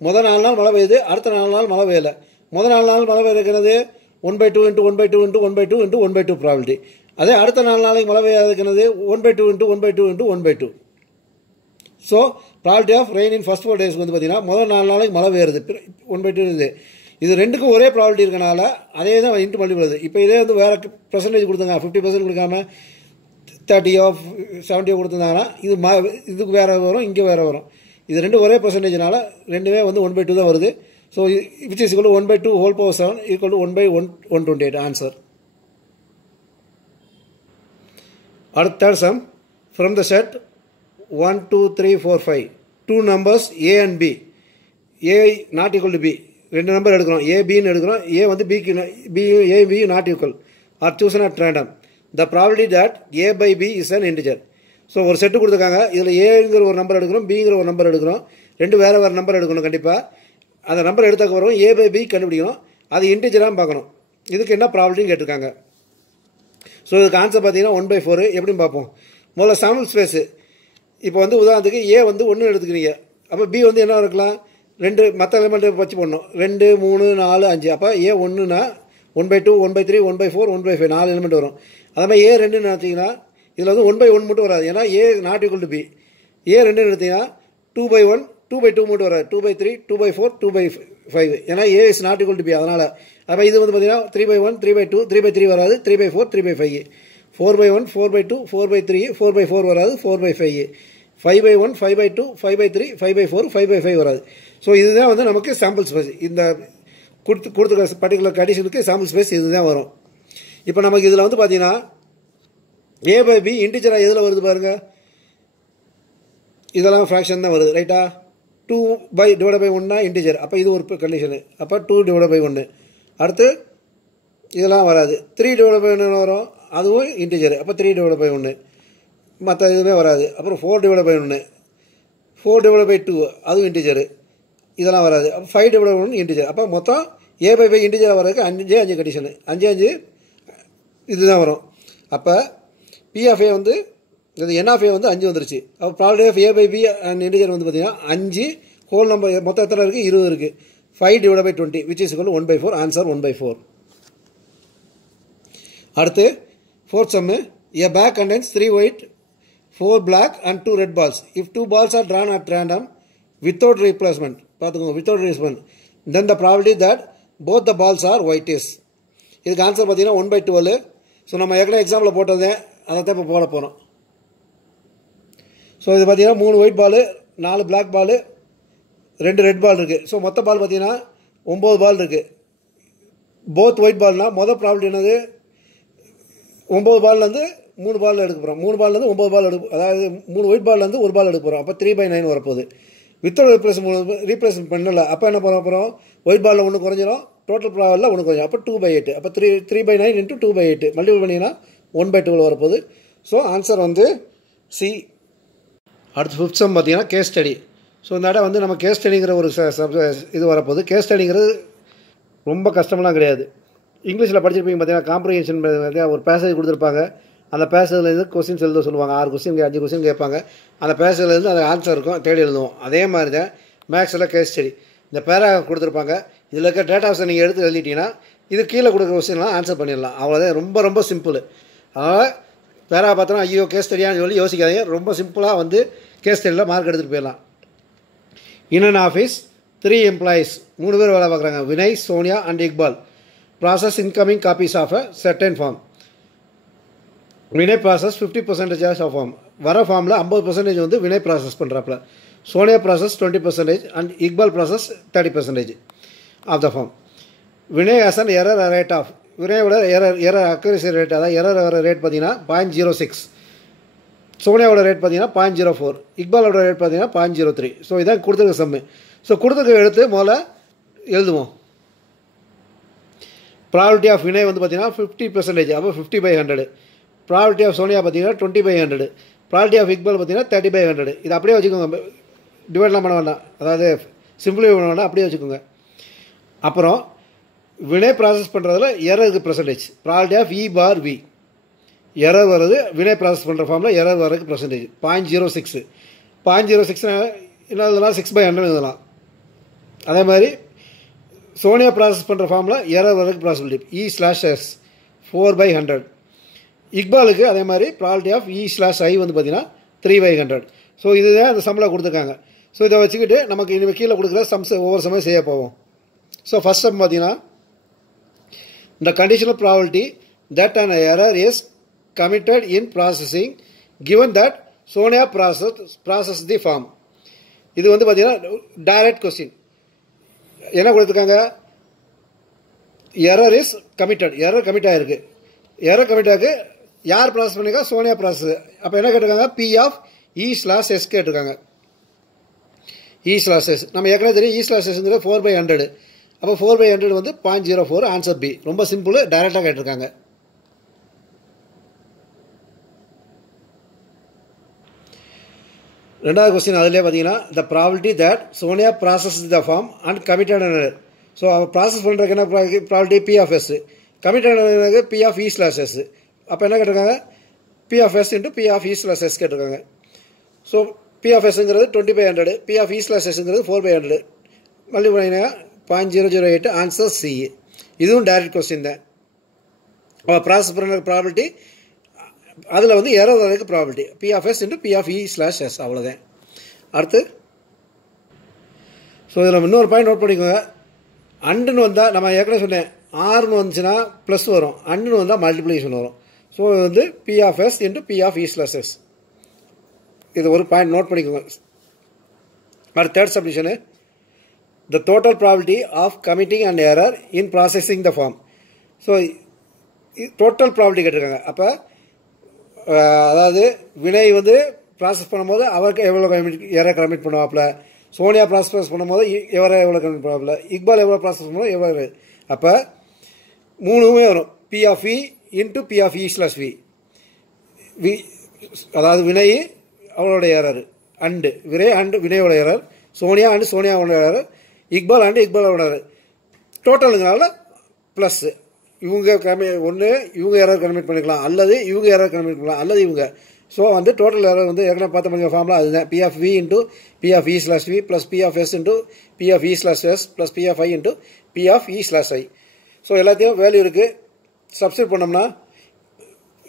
முதல் 4 நாள் மழை பெய்யுது, அடுத்த 4 நாள் மழை பெய்யலை. முதல் 4 நாள் மழை பெய்யுறது 1/2 இன்ட்டு 1/2 இன்ட்டு 1/2 இன்ட்டு 1/2 ப்ராபபிலிட்டி. அதே அடுத்த 4 நாளைக்கு மழை பெய்யாதுக்கிறது 1/2 into 1/2 into 1/2. So probability of rain in first 4 days வந்து பார்த்தீங்கன்னா முதல் 4 நாளைக்கு மழை பெய்யுறது 1/2 இருக்குது. இது ரெண்டுக்கும் ஒரே ப்ராபபிலிட்டி இருக்கனால அதே தான் இன்ட்டு மல்டிபிள். இப்போ இதே வந்து வேறு பெர்சன்டேஜ் கொடுத்தாங்க, 50% கொடுக்காம 30 70 கொடுத்துருந்தாங்கன்னா இதுக்கு வேறு வரும், இங்கே வேறு வரும். இது ரெண்டு ஒரே பெர்சன்டேஜ்னால ரெண்டுமே வந்து 1/2 தான் வருது. So which is equal to 1/2 whole power 7 equal to 1/128 answer. அடுத்த third sum, from the set 1 2 3 4 5 2 numbers a and b, a not equal to b, ரெண்டு நம்பர் எடுக்கிறோம், ஏ பின்னு எடுக்கிறோம். ஏ வந்து பிக்கு A B not equal are chosen at random. The probability that A by B is an integer. So ஒரு set கொடுத்துருக்காங்க. இதில் ஏங்கிற ஒரு நம்பர் எடுக்கிறோம், பிங்கிற ஒரு நம்பர் எடுக்கிறோம். ரெண்டு வேறு வேறு நம்பர் எடுக்கணும். கண்டிப்பாக அந்த நம்பர் எடுத்தாக்க வரும் ஏ பை பி கண்டுபிடிக்கணும். அது இன்டிஜராக பார்க்கணும். இதுக்கு என்ன ப்ராபபிலிட்டின்னு கேட்டிருக்காங்க. ஸோ இதுக்கு ஆன்சர் பார்த்தீங்கன்னா 1/4. எப்படின்னு பார்ப்போம். முதல்ல சாம்பிள் ஸ்பேஸு. இப்போ வந்து உதாரணத்துக்கு ஏ வந்து 1 எடுத்துக்கிறீங்க. அப்போ பி வந்து என்ன இருக்கலாம், ரெண்டு மற்ற எலிமெண்ட்டை வச்சு பண்ணணும். 2 3 4 5. அப்போ ஏ 1னா 1/2 1/3 1/4 1/5 4 எலிமெண்ட் வரும். அதே மாதிரி ஏ 2ன்னு நினச்சிங்கன்னா இதில் வந்து 1/1 மட்டும் வராது. ஏன்னா A not equal to B. A 2ன்னு எடுத்தீங்கன்னா 2/1 2/2 மட்டும் வராது. 2/3 2/4 2/5. ஏன்னா A is not equal to B. அதனால் அப்போ இது வந்து பார்த்தீங்கன்னா 3/1 3/2 3/3 வராது. 3/4 3/5. 4/1 4/2 4/3 4/4 வராது. 4/5 5/1 5/2 5/3 5/4 5/5 வராது. ஸோ இதுதான் வந்து நமக்கு சாம்பிள் ஸ்பேஸ். இந்த கொடுத்துருக்க பர்டிகுலர் கண்டிஷனுக்கு சாம்பிள் ஸ்பேஸ் இதுதான் வரும். இப்போ நமக்கு இதில் வந்து பார்த்தீங்கன்னா ஏ பை பி இன்டிஜராக எதில் வருது பாருங்கள். இதெல்லாம் ஃப்ராக்ஷன் தான் வருது, ரைட்டா. 2/1 இன்டிஜர். அப்போ இது ஒரு கண்டிஷனு. அப்போ 2/1. அடுத்து இதெல்லாம் வராது. 3/1 வரும், அதுவும் இன்டிஜர். அப்போ 3/1. மற்ற இதுவுமே வராது. அப்புறம் 4/1 4/2 அதுவும் இன்டிஜரு. இதெல்லாம் வராது. அப்போ 5/1 இன்டிஜர். அப்போ மொத்தம் ஏ பை பை இன்டிஜராக வர்றதுக்கு 5 கண்டிஷனு. 5 இதுதான் வரும். அப்போ பி ஆஃப் ஏ வந்து இது என் ஆஃப் ஏ வந்து 5 வந்துருச்சு. அப்போ probability of A by B and integer வந்து பார்த்தீங்கன்னா 5 ஹோல் நம்பர் மொத்தம் எத்தனை இருக்குது, 20 இருக்குது. 5/20 விச் இஸ் ஈக்குவல் 1/4 ஆன்சர் 1/4. அடுத்து fourth sum, a bag contains 3 white 4 black and 2 red balls. If 2 balls are drawn at random without replacement, பார்த்துக்கோங்க, without replacement, then the probability that both the balls are white is. இதுக்கு answer பார்த்தீங்கன்னா 1/12. So நம்ம ஏற்கனவே example போட்டதே அதை தான் இப்போ போட போகிறோம். ஸோ இது பார்த்தீங்கன்னா 3 ஒயிட் பால் 4 பிளாக் பால் 2 ரெட் பால் இருக்குது. ஸோ மொத்த பால் பார்த்தீங்கன்னா 9 பால் இருக்குது. போத் ஒயிட் பால்னால் மொதல் ப்ராபபிலிட்டி என்னது, 9 பால்லேருந்து 3 பால் எடுக்க போகிறோம். 3 பால்லேருந்து 9 பால் அதாவது 3 ஒயிட் பால்லேருந்து 1 பால் எடுக்க போகிறோம். அப்போ 3/9 வரப்போகுது. வித்தவுட் ரீப்ளேஸ்மெண்ட் பண்ணல. அப்போ என்ன பண்ண போகிறோம்? ஒயிட் பாலில் 1 குறைஞ்சிரும், டோட்டல் ப்ராவலில் 1 குறைஞ்சிரும். அப்போ 2/8. அப்போ 3/9 × 2/8 மல்டிபிள் பண்ணிங்கன்னா 1/12 வரப்போகுது. ஸோ ஆன்சர் வந்து சி. அடுத்து 5th சம் பார்த்தீங்கன்னா கேஸ் ஸ்டடி. ஸோ இந்த இடம் வந்து நம்ம கேஸ் ஸ்டடிங்கிற ஒரு இது வரப்போகுது. கேஸ் ஸ்டடிங்கிறது ரொம்ப கஷ்டமெல்லாம் கிடையாது. இங்கிலீஷில் படிச்சிருப்பீங்க பார்த்தீங்கன்னா, காம்ப்ரிஹென்ஷன் ஒரு பேசேஜ் கொடுத்துருப்பாங்க. அந்த பேசேஜ்லேருந்து கொஸ்டின்ஸ் எழுத சொல்லுவாங்க. 6 கொஸ்டின் 5 கொஸ்டின் கேட்பாங்க. அந்த பேசேஜ்லேருந்து அந்த ஆன்சர் இருக்கும், தேடி எழுதுவோம். அதே மாதிரி தான் மேக்ஸில் கேஸ் ஸ்டடி. இந்த பேராகிராஃப் கொடுத்துருப்பாங்க, இதில் இருக்க டேட்டாஸை நீங்கள் எடுத்து எழுதிட்டீங்கன்னா இது கீழே கொடுக்குற கொஸ்டின்லாம் ஆன்சர் பண்ணிடலாம். அவ்வளோதான், ரொம்ப ரொம்ப சிம்பிள். அதனால் பேரா பார்த்தோன்னா ஐயோ கேஸ் ஸ்டடியான்னு சொல்லி யோசிக்காதீங்க. ரொம்ப சிம்பிளாக வந்து கேஸ் ஸ்டடியில் மார்க் எடுத்துகிட்டு போயிடலாம். இன் அன் ஆஃபீஸ் 3 எம்ப்ளாயீஸ், 3 பேர் வேலை பார்க்குறாங்க. Vinay, Sonia and Iqbal. Process incoming copies of a certain form. Vinay process 50% of form. வர ஃபார்மில் 50% வந்து வினய் ப்ராசஸ் பண்ணுறாப்புல. Sonia process 20% and Iqbal process 30% of the form. Vinay has an error rate of, வினயோட எரர் அக்யூரசி ரேட், அதாவது எரர் ரேட் பார்த்தீங்கன்னா 0.06. சோனியாவோட ரேட் பார்த்தீங்கன்னா 0.04. இக்பாலோட ரேட் பார்த்தீங்கன்னா 0.03. ஸோ இதான் கொடுத்துருக்க சம்மு. ஸோ கொடுத்துருக்க எடுத்து முதல்ல எழுதுவோம். ப்ராபபிலிட்டி ஆஃப் வினய் வந்து பார்த்தீங்கன்னா 50%, அப்போ 50/100. ப்ராபபிலிட்டி ஆஃப் சோனியா பார்த்தீங்கன்னா 20/100. ப்ராபபிலிட்டி ஆஃப் இக்பால் பார்த்தீங்கன்னா 30/100. இது அப்படியே வச்சுக்கோங்க, டிவைட்லாம் பண்ண வேண்டாம், அதாவது சிம்பிளிஃபை பண்ண வேண்டாம், அப்படியே வச்சுக்கோங்க. அப்புறம் வினய் ப்ராசஸ் பண்ணுறதுல எரருக்கு percentage. Probability of E/V, error வருது வினய் ப்ராசஸ் பண்ணுற ஃபார்மில் எரர் வரதுக்கு பெர்சன்டேஜ் 0.06. 0.06 என்ன எழுதலாம்? 6/100 எழுதலாம். அதே மாதிரி சோனியா ப்ராசஸ் பண்ணுற ஃபார்மில் எரர் வரதுக்கு பாசிபிலிட்டி E/S 4/100. இக்பாலுக்கு அதே மாதிரி ப்ராபபிலிட்டி ஆஃப் E/I வந்து பார்த்தீங்கன்னா 3/100. ஸோ இதுதான் அந்த சம்மில் கொடுத்துருக்காங்க. ஸோ இதை வச்சுக்கிட்டு நமக்கு இனிமேல் கீழே கொடுக்குற சம்ஸ் ஒவ்வொரு சமயம் செய்ய போவோம். ஸோ ஃபஸ்ட் சம் பார்த்தீங்கன்னா, the conditional probability that an error is committed in processing given that Sonia processed the form. இது வந்து பார்த்தீங்கன்னா டைரக்ட் கொஸ்டின். என்ன கொடுத்துருக்காங்க? Error is committed, error commit ஆகிருக்கு. எரர் கமிட் ஆகிருக்கு, யார் ப்ராசஸ் பண்ணிருக்கா? சோனியா ப்ராசஸ். அப்போ என்ன கேட்டிருக்காங்க? P/S கேட்டிருக்காங்க. E/S நம்ம ஏற்கனவே தெரியும், E/Sங்கிறது 4/100. அப்போ 4/100 வந்து 0.04, ஆன்சர் பி. ரொம்ப சிம்பிள், டைரெக்டாக கேட்டிருக்காங்க. ரெண்டாவது கொஸ்டின் அதிலே பார்த்தீங்கன்னா, the probability that Sonia process the form and committed an error. So அவள் ப்ராசஸ் பண்ணுறதுக்கு என்ன probability? P/S. Committed an P/E/S. அப்போ என்ன கேட்டிருக்காங்க? P/S × P/E/S கேட்டிருக்காங்க. ஸோ P/Sங்கிறது 20/100, P/E/Sங்கிறது 4/100. மல்டிபிள் பண்ணிங்கன்னா 0.008, ஆன்சர் சி. இதுவும் டைரக்ட் கொஸ்டின் தான். அவள் ப்ராசஸ் பண்ணுற ப்ராபபிலிட்டி, அதில் வந்து எரர் வரதுக்கு ப்ராபபிலிட்டி P/S × P/E/S, அவ்வளோதான். அடுத்து ஸோ இதில் இன்னொரு பாயிண்ட் நோட் பண்ணிக்கோங்க. அண்டுன்னு வந்தால், நம்ம ஏற்கனவே சொன்னேன், ஆறுன்னு வந்துச்சுன்னா ப்ளஸ் வரும், அண்டுன்னு வந்தால் மல்டிப்ளிகேஷன் வரும். ஸோ இது வந்து P/S × P/E/S. இது ஒரு பாயிண்ட் நோட் பண்ணிக்கோங்க. அடுத்த third சப்டிஷனு, the total probability of committing an error in processing the form. So total probability கேட்டிருக்காங்க. அப்போ அதாவது வினய் வந்து ப்ராசஸ் பண்ணும்போது அவருக்கு எவ்வளோ எரர் கமிட் பண்ணுவாப்புல, சோனியா ப்ராசஸ் பண்ணும்போது எவ்வளோ கமிட் பண்ணுவாப்புல, இக்பால் எவ்வளோ ப்ராசஸ் பண்ணும்போது எவ்வளோ. அப்போ மூணுமே வரும். P/E × P/E/V. அதாவது வினய் அவளோட எரர், அண்டு வினயோட எரர், சோனியா அண்டு சோனியாவோட எரர், இக்பால் அண்டு இக்பாலோட எரர். டோட்டலுங்கனால ப்ளஸ். இவங்க ஒன்று இவங்க எரர் கமிட் பண்ணிக்கலாம், அல்லது இவங்க எரர் கமிட் பண்ணலாம், அல்லது இவங்க. ஸோ வந்து டோட்டல் எரர் வந்து ஏற்கனவே பார்த்த மாதிரி ஃபார்முலா அதுதான். P/V × P/E/V plus P/S × P/E/S plus P/I × P/E/I. So எல்லாத்தையும் வேல்யூ இருக்குது, சப்ஸ்டியூட் பண்ணோம்னா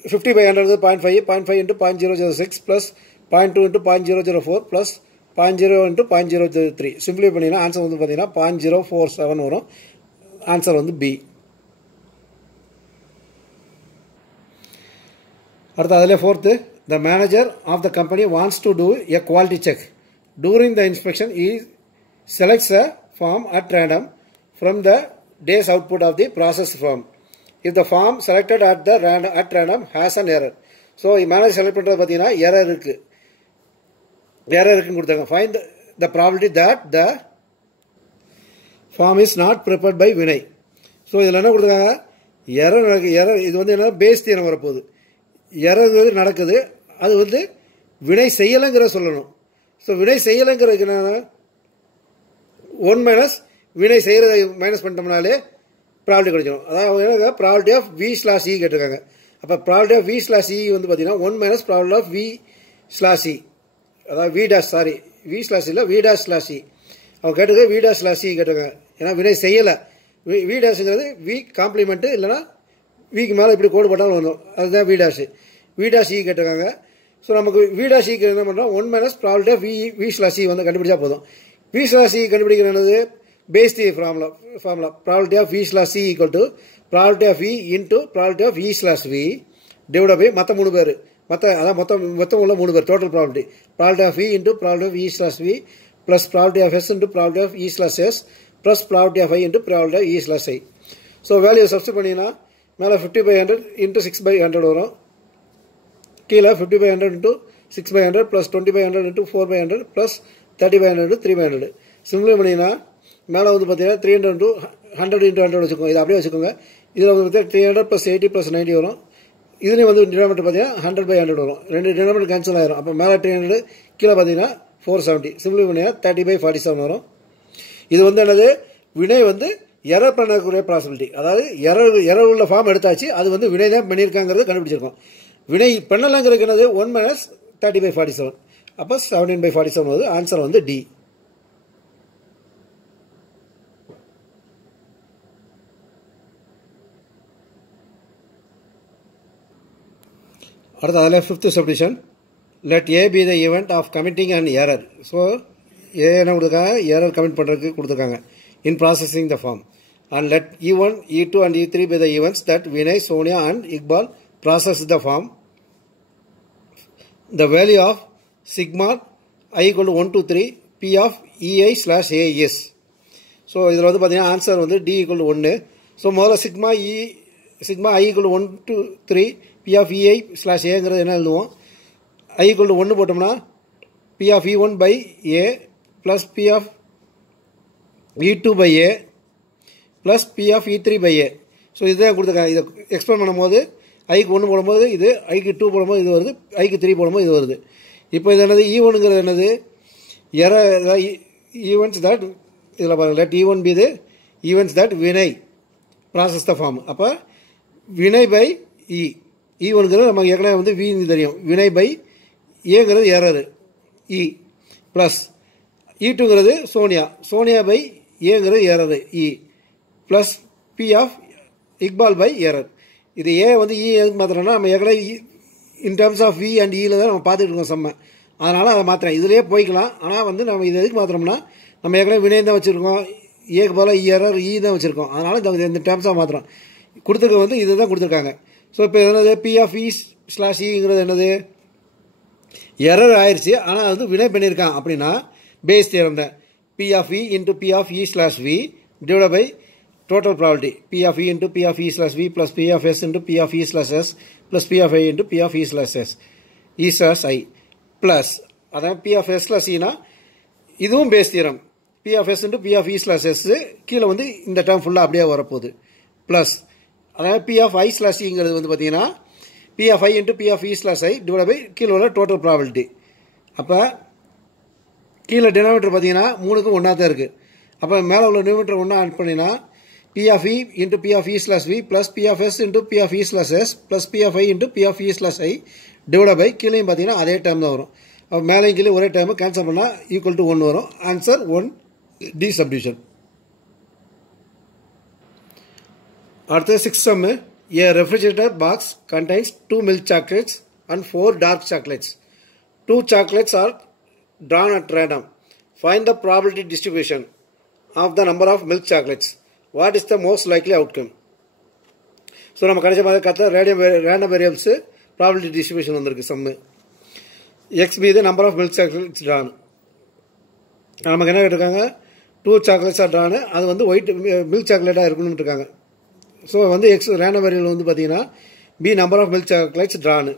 50/100 0.5, 0.5 × 0.006 ப்ளஸ் 0.2 × 0.004 ப்ளஸ் 0.0 × 0.003. சிம்பிளிஃபை பண்ணிங்கன்னா ஆன்சர் வந்து பார்த்தீங்கன்னா 0.047 வரும். ஆன்சர் வந்து பி. அடுத்து அதில் fourth, the manager of the company wants to do a quality check. During the inspection he selects a form at random from the day's output of the process form. if the form selected at random has an error. So manage select பண்ணுறது பார்த்தீங்கன்னா error இருக்குன்னு கொடுத்தாங்க. Find the probability that the form is not prepared by Vinay. So இதில் என்ன கொடுத்துருக்காங்க, error இது வந்து என்ன பேஸ் தியரம் வரப்போகுது. எரர் நடக்குது, அது வந்து வினை செய்யலைங்கிற சொல்லணும். ஸோ வினை செய்யலைங்கிறதுக்கு என்னன்னா 1 மைனஸ் வினை செய்கிறத மைனஸ் பண்ணிட்டோம்னாலே ப்ராபபிலிட்டி கிடைச்சிடும். அதாவது ப்ராபபிலிட்டி ஆஃப் V/E கேட்டிருக்காங்க. அப்போ ப்ராபபிலிட்டி ஆஃப் V/E வந்து பார்த்தீங்கன்னா 1 மைனஸ் ப்ராபபிலிட்டி ஆஃப் V/E, அதாவது V'/E அவங்க கேட்டிருக்க V'/E கேட்டிருக்காங்க. ஏன்னா வினை செய்யலை, V''ங்கிறது V காம்ப்ளிமெண்ட்டு, இல்லைனா விக்கு மேலே இப்படி கோடு போட்டாலும் வரும், அதுதான் V'/E கேட்டிருக்காங்க. ஸோ நமக்கு V'/Eக்கு என்ன பண்ணுறோம், 1 மைனஸ் ப்ராபபிலிட்டி ஆஃப் V/E வந்து கண்டுபிடிச்சா போதும். V/E கண்டுபிடிக்கிறது Bayes the formula probability of V/E equal to probability of V into probability of V/V divide by மற்ற 3 பேர், அதான் மொத்தம் உள்ள 3 பேர் total probability of V into probability of V/V plus probability of S into probability of E/S plus probability of I into probability of E/I. So value substitute பண்ணிங்கன்னா மேலே 50/100 into 6/100 வரும், கீழே 50/100 into 6/100 plus 20/100 into 4/100 plus 30/100 into 3/100. சிம்பிளை பண்ணிங்கன்னா மேலே வந்து பார்த்தீங்கன்னா 300 into 100 into 100 வச்சுக்கோங்க. இது அப்படியே வச்சுக்கோங்க. இதில் வந்து பார்த்தீங்கன்னா 300 ப்ளஸ் 80 ப்ளஸ் 90 வரும். இதுலேயும் வந்து டினாமினேட்டர் பார்த்தீங்கன்னா 100/100 வரும். 2 டினாமினேட்டர் கேன்சல் ஆயிரும். அப்போ மேலே 300, கீழே பார்த்தீங்கன்னா 470. சிம்பிளை பண்ணிங்கன்னா 30/47 வரும். இது வந்து என்னது, வினை வந்து எரர் பண்ணக்கூடிய பாசிபிலிட்டி. அதாவது எரர் உள்ள ஃபார்ம் எடுத்தாச்சு, அது வந்து வினை தான் பண்ணியிருக்காங்கிறது கண்டுபிடிச்சிருக்கோம். வினை பண்ணலாங்கிறது என்னது 1 மைனஸ் 30/47. அப்போ 17/47 வருது. ஆன்சர் வந்து டி. அடுத்து அதில் 5th சப்டிஷன், let A be the event of committing an error. So A என்ன கொடுத்துருக்காங்க, எரர் கமிட் பண்ணுறதுக்கு கொடுத்துருக்காங்க in processing the form. And let E1, E2 and E3 be the events that Vinay, Sonia and Iqbal process the form. The value of sigma I equal to 1 to 3 P of EI/A is. So இதில் வந்து பார்த்தீங்கன்னா answer வந்து D equal to 1. So முதல்ல sigma I equal to 1 to 3 P of EI/Aங்கிறது என்ன எழுதுவோம், I equal to 1 போட்டோம்னா P of E1 by A plus P of E2 by A plus P of E3 by A. So இதுதான் கொடுத்துருக்காங்க. இதை explain பண்ணும்போது ஐக்கு 1 போடும்போது இது, ஐக்கு 2 போடும்போது இது வருது, ஐக்கு 3 போடும்போது இது வருது. இப்போ இது என்னது, E1ங்கிறது என்னது, ஈவெண்ட்ஸ் தட், இதில் பாருங்கள், let E1 be the events that வினை ப்ராசஸ் த ஃபார்ம். அப்போ வினை பை E1ங்கிறது நமக்கு ஏற்கனவே வந்து V தெரியும், வினை பை ஏங்கிறது எரரு E ப்ளஸ் E2ங்கிறது சோனியா பை ஏங்கிறது error E plus P of Iqbal by error. இது ஏ வந்து E எதுக்கு மாத்திரம்னா, நம்ம ஏற்கனவே in terms of V and Eல தான் நம்ம பார்த்துட்டு இருக்கோம் செம்ம, அதனால் அதை மாத்திரம் இதுலேயே போய்க்கலாம். ஆனால் வந்து நம்ம இது எதுக்கு மாத்திரம்னா, நம்ம ஏற்கனவே வினை தான் வச்சுருக்கோம், ஏக்கு போல எரர் E தான் வச்சுருக்கோம், அதனால் இந்த டேர்ம்ஸாக மாத்திரம் கொடுத்துருக்க வந்து இது தான் கொடுத்துருக்காங்க. ஸோ இப்போ என்னது, P ஆஃப் E/E என்னது, எரர் ஆயிடுச்சு, ஆனால் வந்து வினை பண்ணியிருக்கான் அப்படின்னா பேஸ் தியரம் தான். P of E into P of E/V divided by total probability P of E into P of E/V plus P of S into P of E/S plus P of I into P of E/I plus அதான் P of S/E னா இதுவும் base theorem. P of S into P of E/S கீழே வந்து இந்த term ஃபுல்லாக அப்படியே வரப்போகுது plus அதாவது P of I/E வந்து பார்த்தீங்கன்னா P of I into P of E/I divided by கீழே உள்ள டோட்டல் ப்ராபபிலிட்டி. அப்போ கீழே டினாமினேட்டர் பார்த்தீங்கன்னா 3க்கும் ஒன்றா தான் இருக்குது. அப்போ மேலே உள்ள டினாமினேட்டர் ஒன்றா ஆட் பண்ணினா P of E into P of E/V plus P of S into P of E/S plus P of I into P of E/I divided by கீழேயும் பார்த்தீங்கன்னா அதே டைம் தான் வரும். அப்போ மேலேயும் கீழே ஒரே டைம் கேன்சல் பண்ணால் ஈக்குவல் டு 1 வரும். Answer 1 D subdivision. அடுத்தது 6th sum. A refrigerator box contains 2 milk chocolates and 4 dark chocolates. 2 chocolates are drawn at random. Find the probability distribution of the number of milk chocolates. What is the most likely outcome? So நம்ம கடைசி மாதிரி கற்ற random variables probability distribution வந்திருக்கு sum. X be the number of milk chocolates drawn. நமக்கு என்ன கேட்டிருக்காங்க, 2 சாக்லேட்ஸாக drawn, அது வந்து ஒயிட் மில்க் சாக்லேட்டாக இருக்கணும்னு இருக்காங்க. ஸோ வந்து எக்ஸ் ரேண்டம் வேரியபிள் வந்து பார்த்தீங்கன்னா be number of milk chocolates drawn.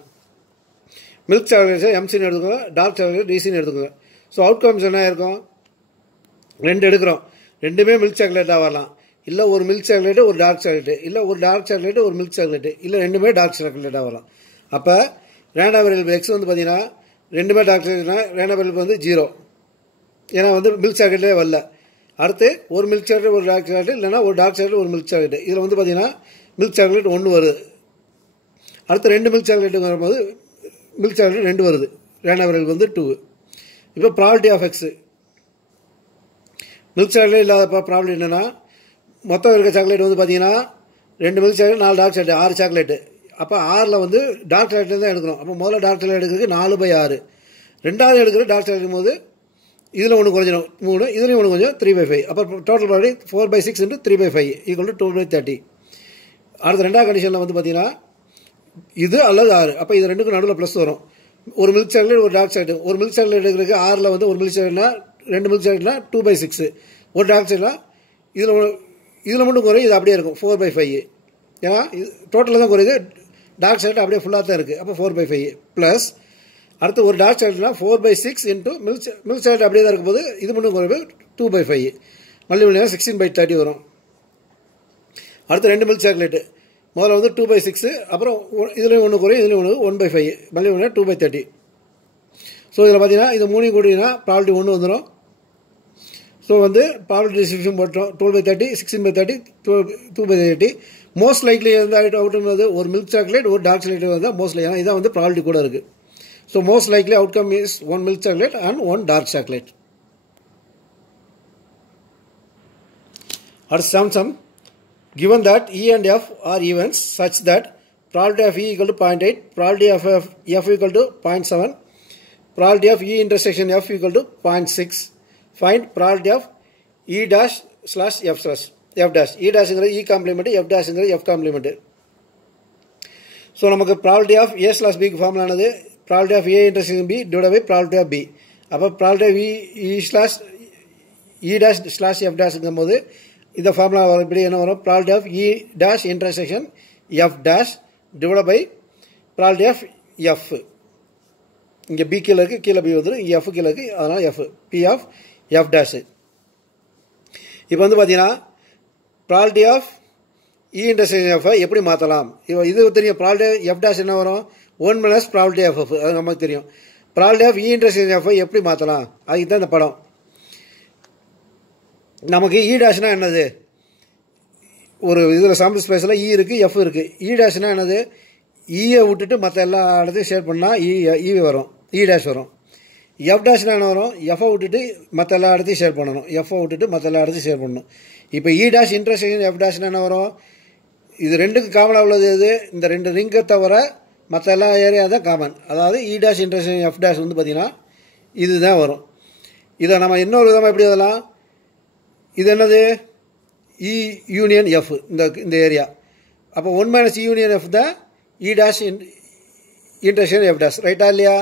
Milk சாக்லேட்ஸை எம்சின்னு எடுத்துக்கோங்க, டார்க் சாக்லேட் டிசின்னு எடுத்துக்கோங்க. ஸோ அவுட்கம்ஸ் என்ன இருக்கும், 2 எடுக்கிறோம், ரெண்டுமே மில்க் சாக்லேட்டாக வரலாம். இல்லை ஒரு மில்க் சாக்லேட்டு ஒரு டார்க் சாக்லேட்டு, இல்லை ஒரு டார்க் சாக்லேட்டு ஒரு மில்க் சாக்லேட்டு, இல்லை ரெண்டுமே டார்க் சாக்லேட்டாக வரலாம். அப்போ ரேண்டம் வேரியபிள் எக்ஸ் வந்து பார்த்தீங்கன்னா ரெண்டுமே டார்க் சாக்லேட்னா ரேண்டம் வேரியபிள் வந்து 0, ஏன்னா வந்து மில்க் சாக்லேட்லேயே வரல. அடுத்து ஒரு மில்க் சாக்லேட் ஒரு டார்க் சாக்லேட், இல்லைனா ஒரு டார்க் சாக்லேட் ஒரு மில்க் சாக்லேட். இதில் வந்து பார்த்தீங்கன்னா மில்க் சாக்லேட் 1 வருது. அடுத்து 2 மில்க் சாக்லேட்டு வரும்போது மில்க் சாக்லேட் 2 வருது. ரேண்டம் வேரியபிள் வந்து 2. இப்போ property of X, milk chocolate இல்லாத ப்ராபர்ட்டி என்னென்னா மொத்தம் இருக்க சாக்லேட் வந்து பார்த்தீங்கன்னா 2 milk chocolate 4 dark chocolate 6 chocolate. அப்போ 6ல் வந்து டார்க் சாக்லேட் தான் எடுக்கணும். அப்போ முதல்ல டார்க் சாக்லேட் எடுக்கிறதுக்கு 4/6, ரெண்டாவது எடுக்கிற டார்க் சாக்லேட் போது இதில் ஒன்று குறைஞ்சிடும் 3, இதுலேயும் ஒன்று கொஞ்சம் 3/5. அப்போ டோட்டல் ப்ராபர்ட்டி 4/6 × 3/5 = 2/30. அடுத்த ரெண்டாவது கண்டிஷனில் வந்து பார்த்தீங்கன்னா இது அல்லது 6, அப்போ இது ரெண்டுக்கும் நடுவில் ப்ளஸ் வரும். ஒரு மில்க் சாக்லேட் ஒரு டார்க் சாக்லேட், ஒரு மில்க் சாக்லேட் எடுக்கிறதுக்கு 6ல் வந்து ஒரு மில்க் சாக்லேட்னா 2 மில்க் சாக்லேட்னா 2/6, ஒரு டார்க் சாக்லேட்னா இதில் மட்டும் குறையும், இது அப்படியே இருக்கும் 4/5. ஏன்னா இது டோட்டலில் தான் குறையுது, டார்க் சாக்லேட் அப்படியே ஃபுல்லாக தான் இருக்குது. அப்போ 4/5 ப்ளஸ் அடுத்து ஒரு டார்க் சாக்லேட்னா 4/6 × மில்க் சாக்லேட் அப்படியே தான் இருக்கும்போது இது மட்டும் குறைவு 2/5 மல்டிபிள் 16/30 வரும். அடுத்து 2 மில்க் சாக்லேட்டு முதல்ல வந்து 2/6, அப்புறம் இதுலேயும் ஒன்று குறையும், இதுலேயும் ஒன்று 1/5 மல்டிபிள் 2/30. ஸோ இதில் பார்த்தீங்கன்னா இது 3 கூட்டிங்கன்னா ப்ராபர்ட்டி 1 வந்துடும். ஸோ வந்து ப்ராபர்ட்டி டிஸ்ட்ரிபியூஷன் போட்டோம் 12/30, 16/30, 2/30. மோஸ்ட் லைக்லி எந்த அவுட்கம் ஒரு மில்க் சாக்லேட் ஒரு டார்க் சாக்லேட் வந்தால் மோஸ்ட்லி, ஏன்னா இதான் வந்து ப்ராபர்ட்டி கூட இருக்குது. So most likely outcome is 1 milk chocolate and 1 dark chocolate. அடுத்த sum, given that E and F are events such that probability of E = 0.8, probability of F = 0.7, probability of E intersection F = 0.6, find probability of E dash slash F slash F dash. E dash E complement, F dash F complement. So நமக்கு property of A slash B formula ஆனது property of A intersection B divided by property of B. அப்போ property of E slash E dash slash F dashங்கும் போது இந்த formula இப்படி என்ன வரும், property of E dash intersection F dash divided by property of F. இங்கே B கீழே இருக்குது, கீழே B வந்துடும், இங்கே F கீழே இருக்குது, அதனால் F P of F dash. இப்போ வந்து பார்த்தீங்கன்னா property of E intersection F எப்படி மாற்றலாம், இது தெரியும். ப்ராபர்ட்டி F dash என்ன வரும், 1 - ப்ராபர்ட்டி ஆஃப் F, அது நமக்கு தெரியும். Property of E intersection F எப்படி மாற்றலாம், அதுக்கு தான் இந்த படம். நமக்கு E டேஷ்னா என்னது, ஒரு இதில் சாம்பிள் ஸ்பேஸில் E இருக்குது F இருக்குது. E டேஷ்னா என்னது, ஈயை விட்டுட்டு மற்ற எல்லா இடத்தையும் ஷேர் பண்ணால் E வரும், E டேஷ் வரும். F டேஷ்னா என்ன வரும், Fஐ விட்டுட்டு மற்ற எல்லா இடத்தையும் ஷேர் பண்ணணும், Fஐ விட்டுட்டு மற்ற எல்லா இடத்தையும் ஷேர் பண்ணணும். இப்போ E டேஷ் இன்டர்செக்ஷன் F டேஷ்னா என்ன வரும், இது ரெண்டுக்கு காமனாக உள்ளது எது, இந்த 2 ரிங்கை தவிர மற்ற எல்லா ஏரியா தான் காமன். அதாவது E dash intersection F dash வந்து பார்த்தீங்கன்னா இதுதான் வரும். இதை நம்ம இன்னொரு விதமாக எப்படி எழுதலாம், இது என்னது E யூனியன் F, இந்த ஏரியா. அப்போ 1 - E யூனியன் F தான் E dash intersection F dash, ரைட்டா இல்லையா?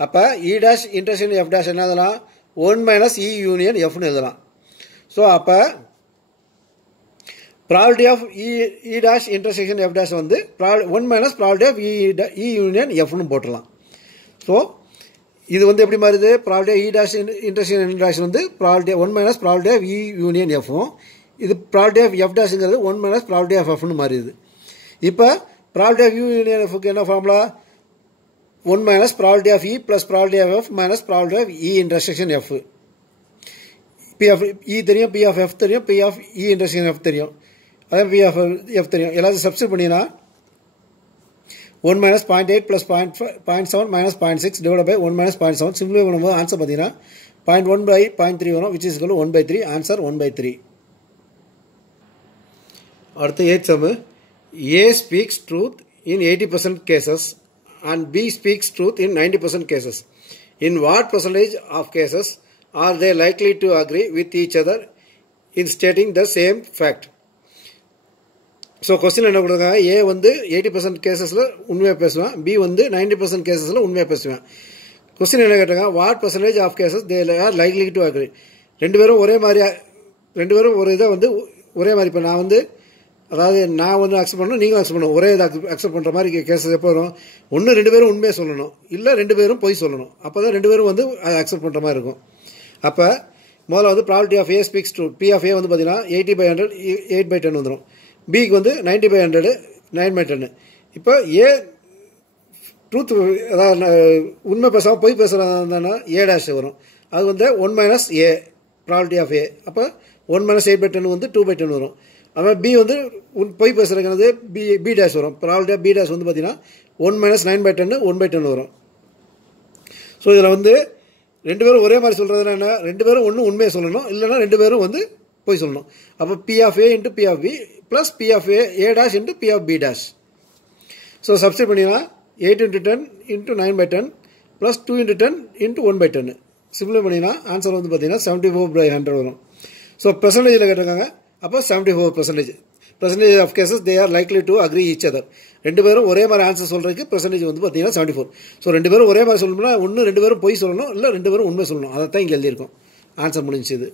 அப்போ E dash intersection F dash என்ன எழுதலாம், 1 - E யூனியன் Fன்னு எழுதலாம். ஸோ அப்போ property of E dash intersection F dash வந்து 1 - ப்ராபர்ட்டி ஆஃப் E யூனியன் Fன்னு போட்டுடலாம். ஸோ இது வந்து எப்படி மாறுது, property E dash intersection F வந்து property 1 - property of E union Fவும், இது ப்ராபர்ட்டி ஆஃப் F டேஷ்ங்கிறது 1 - ப்ராபர்ட்டி ஆஃப் Fன்னு மாறிடுது. இப்போ ப்ராபர்ட்டி ஆஃப் U யூனியன் Fக்கு என்ன formula, 1 - property of E + property of F - property of E intersection F. P of E தெரியும், P ஆஃப் F தெரியும், P of E intersection F தெரியும், அதே P ஆஃப் F தெரியும். எல்லாத்தையும் சப்ஸ்டிட் பண்ணினா 1 - 0.8 + 0.7 - 0.6 divided by 1 - 0.7. Simplify பண்ணும்போது ஆன்சர் பார்த்தீங்கன்னா 0.1/0.3 வரும், which is equal to 1/3. Answer 1/3. அடுத்து 8th sum. A speaks truth in 80% cases and B speaks truth in 90% cases. In what percentage of cases are they likely to agree with each other in stating the same fact? So question என்ன கொடுக்குறாங்க, ஏ வந்து 80% கேசஸில் உண்மையாக பேசுவேன், B வந்து 90% கேசஸில் உண்மையாக பேசுவேன். Question என்ன கேட்டாங்க, what percentage of cases they are likely to agree. ரெண்டு பேரும் ஒரு இதை வந்து ஒரே மாதிரி. இப்போ நான் வந்து அதாவது நான் வந்து அக்செப்ட் பண்ணணும், நீங்களும் அக்செப்ட் பண்ணணும். ஒரே இதை அக்செப்ட் பண்ணுற மாதிரி கேஸஸ் எப்போ வரும்? ஒன்று 2 பேரும் உண்மையை சொல்லணும், இல்லை 2 பேரும் பொய் சொல்லணும். அப்போ தான் 2 பேரும் வந்து அதை அக்செப்ட் பண்ணுற மாதிரி இருக்கும். அப்போ முதல்ல வந்து probability of A speaks to P of A வந்து பார்த்தீங்கன்னா 80/100 8/10 வந்துடும். பிக்கு வந்து 90/100 9/10. இப்போ ஏ ட்ரூத், அதாவது உண்மை பேசாமல் பொய் பேசுகிறதுனா ஏ டேஷ் வரும். அது வந்து 1 - a ப்ராபபிலிட்டி ஆஃப் ஏ. அப்போ 1 - 8/10 வந்து 2/10 வரும். அப்புறம் பி வந்து பொய் பேசுகிறதுக்கு பி டேஷ் வரும். ப்ராபபிலிட்டி ஆஃப் பி டேஷ் வந்து பார்த்தீங்கன்னா 1 - 9/10 1/10 வரும். ஸோ இதில் வந்து 2 பேரும் ஒரே மாதிரி சொல்கிறதுனா என்ன? 2 பேரும் ஒன்று உண்மையை சொல்லணும், இல்லைன்னா 2 பேரும் வந்து பொய் சொல்லணும். அப்போ P of A into P of B plus P of A dash into P of B dash. So substitute பண்ணிங்கன்னா 8 × 10 × 9/10 ப்ளஸ் 2 × 10 × 1/10. சிம்பிளை பண்ணிங்கன்னா ஆன்சர் வந்து பார்த்தீங்கன்னா 74/100 வரும். ஸோ பெர்சன்டேஜில் கேட்டிருக்காங்க. அப்போ 74%. Percentage of cases they are likely to agree each other. 2 பேரும் ஒரே மாதிரி ஆன்சர் சொல்றதுக்கு பெர்சன்டேஜ் வந்து பார்த்தீங்கன்னா 74. ஸோ 2 பேரும் ஒரே மாதிரி சொல்லணும்னா ஒன்று 2 பேரும் பொய் சொல்லணும், இல்லை 2 பேரும் உண்மை சொல்லணும். அதை தான் இங்கே எழுதியிருக்கோம். ஆன்சர் முடிஞ்சுது.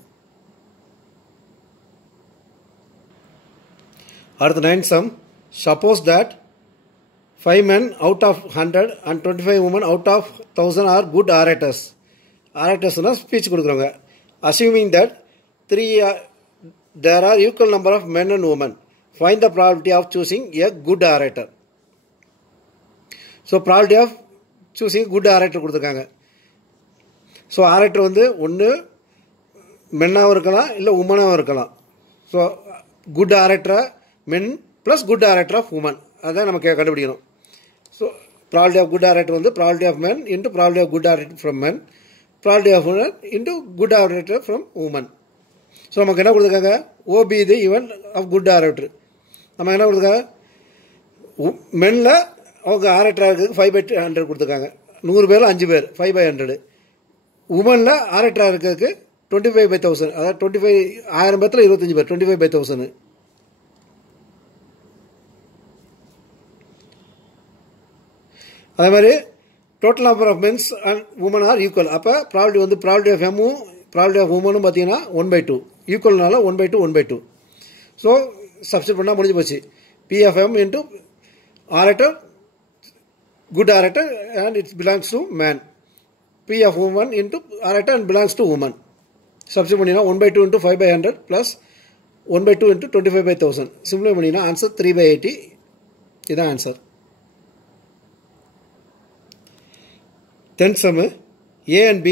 அடுத்த 9th sum. Suppose that 5 men out of 100 and 25 women out of 1000 are good orators. Oratorsனா speech கொடுக்குறாங்க. Assuming that 3 there are equal number of men and women. Find the probability of choosing a good orator. So probability of choosing good orator கொடுத்துருக்காங்க. So orator வந்து ஒன்று மென்னாகவும் இருக்கலாம், இல்லை உமனாகவும் இருக்கலாம். So good ஆரேட்டரா men plus good orator of woman, அதான் நமக்கு கண்டுபிடிக்கணும். So probability of good orator வந்து probability of men into probability of good orator from men, probability of woman into good orator from woman. So நமக்கு என்ன கொடுத்துருக்காங்க? OP இது even of good orator. நம்ம என்ன கொடுத்துருக்காங்க? மென்னில் அவங்க ஆரேட்டராக இருக்கிறதுக்கு 5/100 கொடுத்துருக்காங்க. 100 பேரில் 5 பேர் 5/100. உமனில் ஆரேட்டராக இருக்கிறதுக்கு 25/1000, அதாவது 1000 பேர்த்தில் 25 பேர் 25/1000. அதே மாதிரி total number of mens and women are equal. அப்போ ப்ராபபிலிட்டி வந்து ப்ராபபிலிட்டி ஆஃப் எம்மும் ப்ராபபிலிட்டி ஆஃப் உமனும் பார்த்தீங்கன்னா 1/2 ஈக்குவல்னால 1/2 1/2. ஸோ சப்ஸ்டிட் பண்ணால் முடிஞ்சு போச்சு. P of M into orator good orator and it's belongs to man. P of woman into orator and belongs to woman. Substitute பண்ணிங்கன்னா 1/2 × 5/100 plus 1/2 × 25/1000. சிம்பிளை பண்ணிங்கன்னா ஆன்சர் 3/80. இதுதான் answer. 10th sum. A and B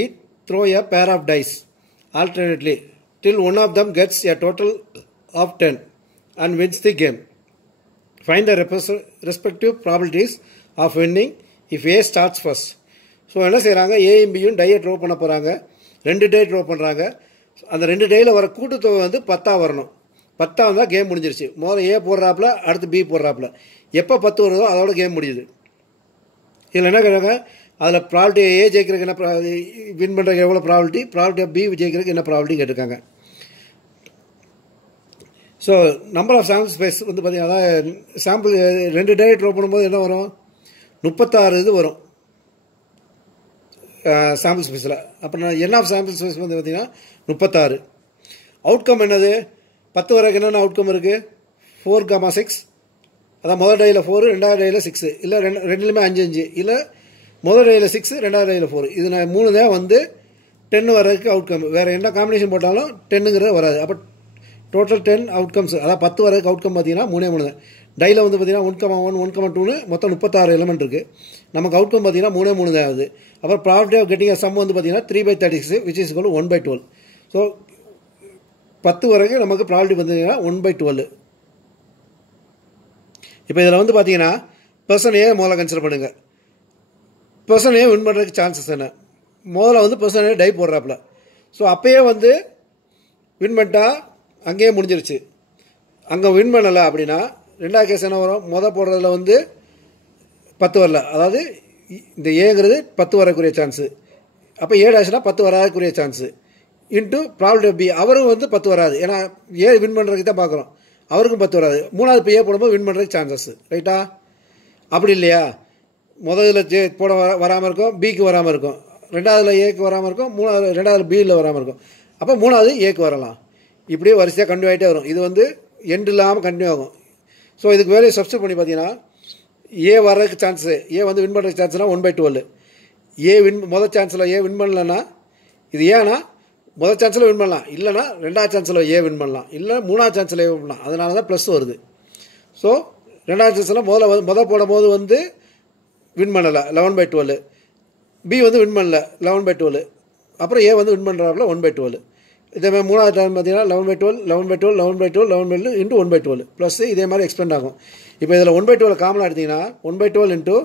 throw a pair of dice alternately till one of them gets a total of 10 and wins the game. Find the respective probabilities of winning if A starts first. So என்ன செய்கிறாங்க? ஏயும் பியும் டையை draw பண்ண போகிறாங்க. 2 tie draw பண்ணுறாங்க. அந்த 2 டையில் வர கூட்டுத்தொகை வந்து 10 வரணும். 10 வந்தால் கேம் முடிஞ்சிருச்சு. முதல்ல ஏ போடுறாப்புல, அடுத்து பி போடுறாப்புல. எப்போ 10 வருதோ அதோட கேம் முடியுது. இதில் என்ன கேட்குறாங்க? அதில் ப்ராபபிலிட்டி ஏ ஜெயிக்கிறதுக்கு என்ன வின் பண்ணுறதுக்கு எவ்வளோ ப்ராபபிலிட்டி, ப்ராபபிலிட்டி ஆஃப் பி ஜெயிக்கிறதுக்கு என்ன ப்ராபபிலிட்டி கேட்டிருக்காங்க. So number of sample space வந்து பார்த்தீங்கன்னா சாம்பிள் 2 டை ட்ரோ பண்ணும்போது என்ன வரும்? 36 இது வரும் சாம்பிள் ஸ்பேஸில். அப்புறம் என் ஆஃப் சாம்பிள் ஸ்பேஸ் வந்து பார்த்தீங்கன்னா 36. அவுட்கம் என்னது? 10 வரைக்கும் என்னென்ன அவுட்கம் இருக்குது? 4, 6. அதான் முதல் டையில் 4, ரெண்டாவது டையில் 6, இல்லை ரெண்டுலேயுமே 5, 5, இல்லை முதல் டையில் 6, ரெண்டாவது டையில் 4. இது 3 தான் வந்து 10 வர்றதுக்கு அவுட்கம். வேறு என்ன காம்பினேஷன் போட்டாலும் 10ங்கிறது வராது. அப்போ டோட்டல் 10 அவுட்கம்ஸ், அதாவது 10 வர்றதுக்கு அவுட்கம் பார்த்தீங்கன்னா 3 தான். டையில் வந்து பார்த்தீங்கன்னா 1,1 1,2 மொத்தம் 36 எலிமெண்ட் இருக்குது. நமக்கு அவுட்கம் பார்த்தீங்கன்னா 3 தான் ஆகுது. அப்புறம் ப்ராபபிலிட்டி ஆஃப் கெட்டிங் சம் வந்து பார்த்தீங்கன்னா 3/36 which is equal to 1/12. So 10 வரைக்கும் நமக்கு ப்ராபபிலிட்டி பார்த்தீங்கன்னா 1/12. இப்போ இதில் வந்து பார்த்தீங்கன்னா பர்சன் ஏ முதல்ல கன்சிடர் பண்ணுங்கள். பர்சன் ஏ வின் பண்ணுறதுக்கு சான்சஸ் என்ன? முதல்ல வந்து பர்சன் ஏ டை போடுறாப்புல. ஸோ அப்போயே வந்து வின் பண்ணிட்டா அங்கேயே முடிஞ்சிருச்சு. அங்கே வின் பண்ணலை அப்படின்னா ரெண்டாவது கேஸ் என்ன வரும்? போடுறதுல வந்து 10 வரல, அதாவது இந்த ஏங்கிறது 10 வரக்கூடிய சான்ஸு. அப்போ ஏ டேஷ்னா 10 வராதுக்குரிய chance into probability of B. அவரும் வந்து 10 வராது, ஏன்னா ஏ வின் பண்ணுறதுக்கு தான் பார்க்குறோம். அவருக்கும் 10 வராது. மூணாவது இப்போ ஏ போடும்போது வின் பண்ணுறதுக்கு சான்சஸ் ரைட்டா? அப்படி இல்லையா? முதல்ல போட வராமல் இருக்கும், பிக்கு வராமல் இருக்கும், ரெண்டாவதுல ஏக்கு வராமல் இருக்கும், ரெண்டாவது பியில் வராமல் இருக்கும். அப்போ மூணாவது ஏக்கு வரலாம். இப்படியே வரிசையாக கண்டினியூ ஆகிட்டே வரும். இது வந்து எண்டு இல்லாமல் கண்டினியூ ஆகும். ஸோ இதுக்கு வேலையை சப்ஸ்டிட் பண்ணி பார்த்தீங்கன்னா ஏ வர்றதுக்கு சான்ஸு ஏ வந்து வின் பண்ணுறதுக்கு சான்ஸ்னால் 1/12 ஏ முதல் சான்ஸில் ஏ வின் பண்ணலன்னா இது ஏன்னா முதல் சான்ஸில் வின் பண்ணலாம், இல்லைனா ரெண்டாவது சான்ஸில் ஏ வின் பண்ணலாம், இல்லை மூணாவது சான்ஸில் ஏ வின் பண்ணலாம். அதனால தான் ப்ளஸ் வருது. ஸோ ரெண்டாவது சான்ஸில் முதல் போடும் போது வந்து வின் பண்ணலை 11/12, பி வந்து வின் பண்ணல 11/12, அப்புறம் ஏ வந்து வின் பண்ணுறாப்புல 1/12. இதேமாதிரி மூணாவது டைம் பார்த்தீங்கன்னா 11/12 11/12 11/12 11/12 இன்ட்டு 1/12 ப்ளஸ் இதே மாதிரி எக்ஸ்பெண்ட் ஆகும். இப்போ இதில் 1/12 காமனாக எடுத்திங்கன்னா 1/12 into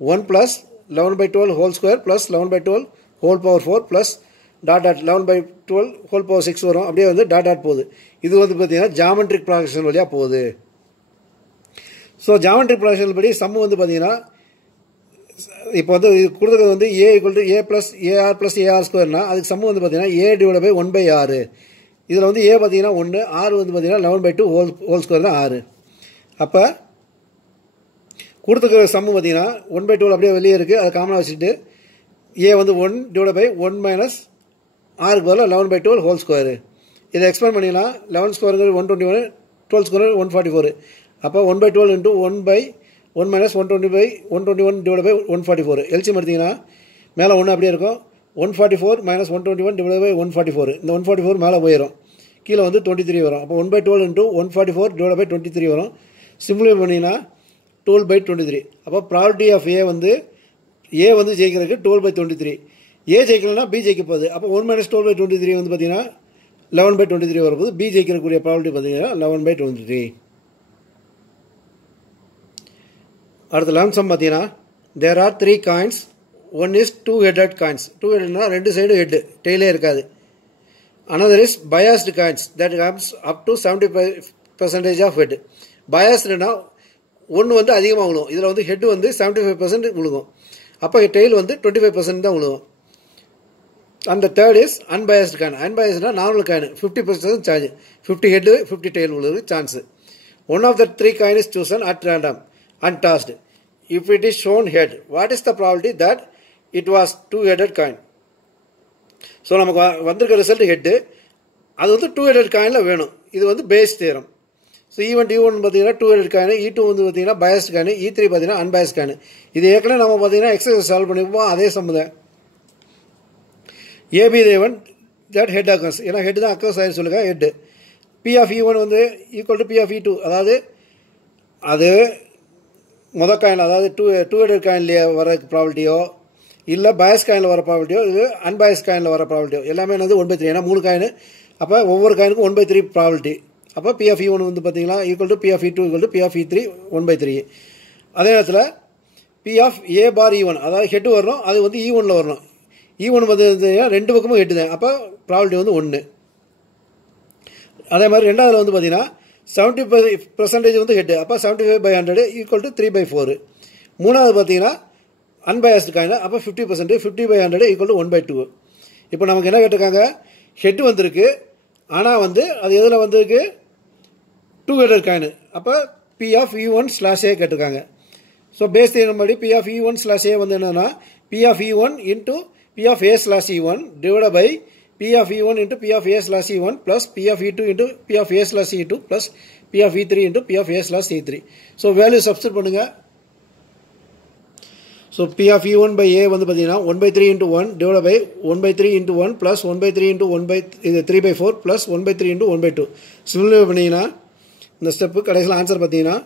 1 plus 11/12 whole square plus 11/12 whole power 4 plus dot 11/12 whole power 6 வரும். அப்படியே வந்து டாட் போகுது. இது வந்து பார்த்தீங்கன்னா ஜாமெட்ரிக் ப்ராக்ஷன் வழியாக போகுது. ஸோ ஜாமெட்ரிக் ப்ராக்ஷன் படி சம்மு வந்து பார்த்தீங்கன்னா இப்போ வந்து கொடுத்துருக்கிறது வந்து A equal to A plus AR plus AR ஸ்கொயர்னா அதுக்கு சம்மு வந்து பார்த்தீங்கன்னா ஏ டிவைட் பை 1/6. இதில் வந்து ஏ பார்த்தீங்கன்னா 1, ஆர் வந்து பார்த்தீங்கன்னா 11/2 ஹோல் ஸ்கொயர் தான் 6. அப்போ கொடுத்துருக்கிற சம்மு பார்த்தீங்கன்னா 1/12 அப்படியே வெளியே இருக்குது, அதை காமனாக வச்சுட்டு ஏ வந்து 1 டிவைட் பை 1 மைனஸ் ஆருக்கு பதிலாக 11/12 ஹோல் ஸ்கொயரு. இதை எக்ஸ்பேண்ட் பண்ணிங்கன்னா 11 ஸ்கொயருங்கிறது 121, 12 ஸ்கொயர் 144. அப்போ 1/12 இன்ட்டு 1/1 மைனஸ் 121 டிவைட் பை 144. எல்சியம் எடுத்திங்கன்னா மேலே 1 அப்படியே இருக்கும். 144 மைனஸ் 121 டிவைட் பை 144. இந்த 144 மேலே போயிடும், கீழே வந்து 23 வரும். அப்போ 1/12 இன்ட்டு 144 டிவைட் பை 23 வரும். சிம்பிளிஃபை பண்ணிங்கன்னா 12/23. அப்போ ப்ராபர்ட்டி ஆஃப் ஏ வந்து ஜெயிக்கிறதுக்கு 12/23. ஏ ஜெயிக்கலன்னா பி ஜெயிக்க போகுது. அப்போ 1 மைனஸ் 12/23 வந்து பார்த்தீங்கன்னா 11/23 வரப்போகுது. பி ஜெயிக்கிறக்கூடிய ப்ராபர்ட்டி பார்த்தீங்கன்னா 11/23. அடுத்த லம்ப் சம் பார்த்தீங்கன்னா there are 3 coins, one is 2-headed coins. 2-headedனா ரெண்டு சைடும் ஹெட்டு, டெய்லே இருக்காது. Another is biased coins that comes up to 75% of head. பயாஸ்டுனா ஒன்று வந்து அதிகமாக விழுகும், இதில் வந்து ஹெட் வந்து 75% விழுகும். அப்போ டெய்ல் வந்து 25% தான் விழுகும். அந்த தேர்ட் இஸ் அன்பயாஸ்டு காயின். அன்பயாஸ்டுனா normal coin 50% charge, 50 head 50 tail விழுது chance. One of the 3 coin is chosen at random and tossed. If it is shown head, what is the probability that it was 2-headed coin? So நமக்கு வந்திருக்க result head, அது வந்து 2-headed காயினில் வேணும். இது வந்து base theorem. So even E1 பார்த்தீங்கன்னா 2-headed coin, E2 வந்து பார்த்தீங்கன்னா பயாஸ்டு காயின், E3 பார்த்தீங்கன்னா அன்பயாஸ்டு காயின். இது ஏற்கனவே நம்ம பார்த்தீங்கன்னா எக்ஸசைஸ் சால்வ் பண்ணிப்போம், அதே சம்மந்தம். ஏபி தேவன் தட் ஹெட் அக்கர்ஸ், ஏன்னா ஹெட் தான் அக்கர்ஸ் ஆயிரு சொல்லுங்க ஹெட்டு. பி ஆஃப் E1 வந்து equal to P of E2, அதாவது அது மொதல் காயின், அதாவது 2-headed காயின்லேயே வர ப்ராபர்ட்டியோ இல்லை பயஸ் காயினில் வர ப்ராபர்ட்டியோ இது அன்பயஸ் காயினில் வர ப்ராபர்ட்டியோ எல்லாமே வந்து 1/3. ஏன்னா 3 காயின், அப்போ ஒவ்வொரு காயினுக்கும் 1/3 ப்ராபர்ட்டி. அப்போ பி ஆஃப் E1 வந்து பார்த்தீங்கன்னா equal to P of E2 equal to P of E3 1/3. அதே நேரத்தில் B of A bar E1, அதாவது ஹெட் வரணும், அது வந்து E1ல் வரணும். E1 வந்து ரெண்டு பக்கமும் ஹெட்டு தான், அப்போ ப்ராபர்ட்டி வந்து 1. அதே மாதிரி ரெண்டாவதுல வந்து பார்த்தீங்கன்னா 70% வந்து ஹெட்டு, அப்போ 75/100 ஈக்குவல் டு 3/4. மூணாவது பார்த்தீங்கன்னா அன்பயாஸ்டு காயின், அப்போ 50%, 50/100 ஈக்குவல் டு 1/2. இப்போ நமக்கு என்ன கேட்டிருக்காங்க, ஹெட்டு வந்திருக்கு, ஆனால் வந்து அது எதில் வந்திருக்கு 2-headed காயின். அப்போ பி ஆஃப் E1/A கேட்டிருக்காங்க. ஸோ பேஸ் தியரம் படி பி ஆஃப் E1/A வந்து என்னன்னா P of E1 into P of A/E1 divide by P of E1 into P of A/E1 plus P of E2 into P of A/E2 plus P of E3 into P of A/E3. So value substitute பண்ணுங்க. So P of E1 by A வந்து பார்த்தீங்கன்னா 1/3 into 1 divided by 1/3 into 1 plus 1/3 into 3/4 plus 1/3 into 1/2. Simplify பண்ணீங்கன்னா இந்த step கடைசியில் answer பார்த்தீங்கன்னா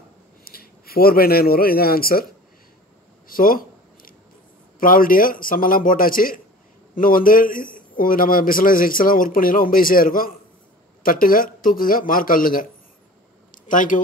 4/9 வரும். இதுதான் answer. So ப்ராபபிலிட்டியை சம்மெல்லாம் போட்டாச்சு. இன்னும் வந்து நம்ம மிஸ்லஸ் எக்ஸ்லாம் ஒர்க் பண்ணிடலாம், ரொம்ப ஈஸியாக இருக்கும். தட்டுங்க, தூக்குங்க, மார்க் அள்ளுங்க. தேங்க்யூ.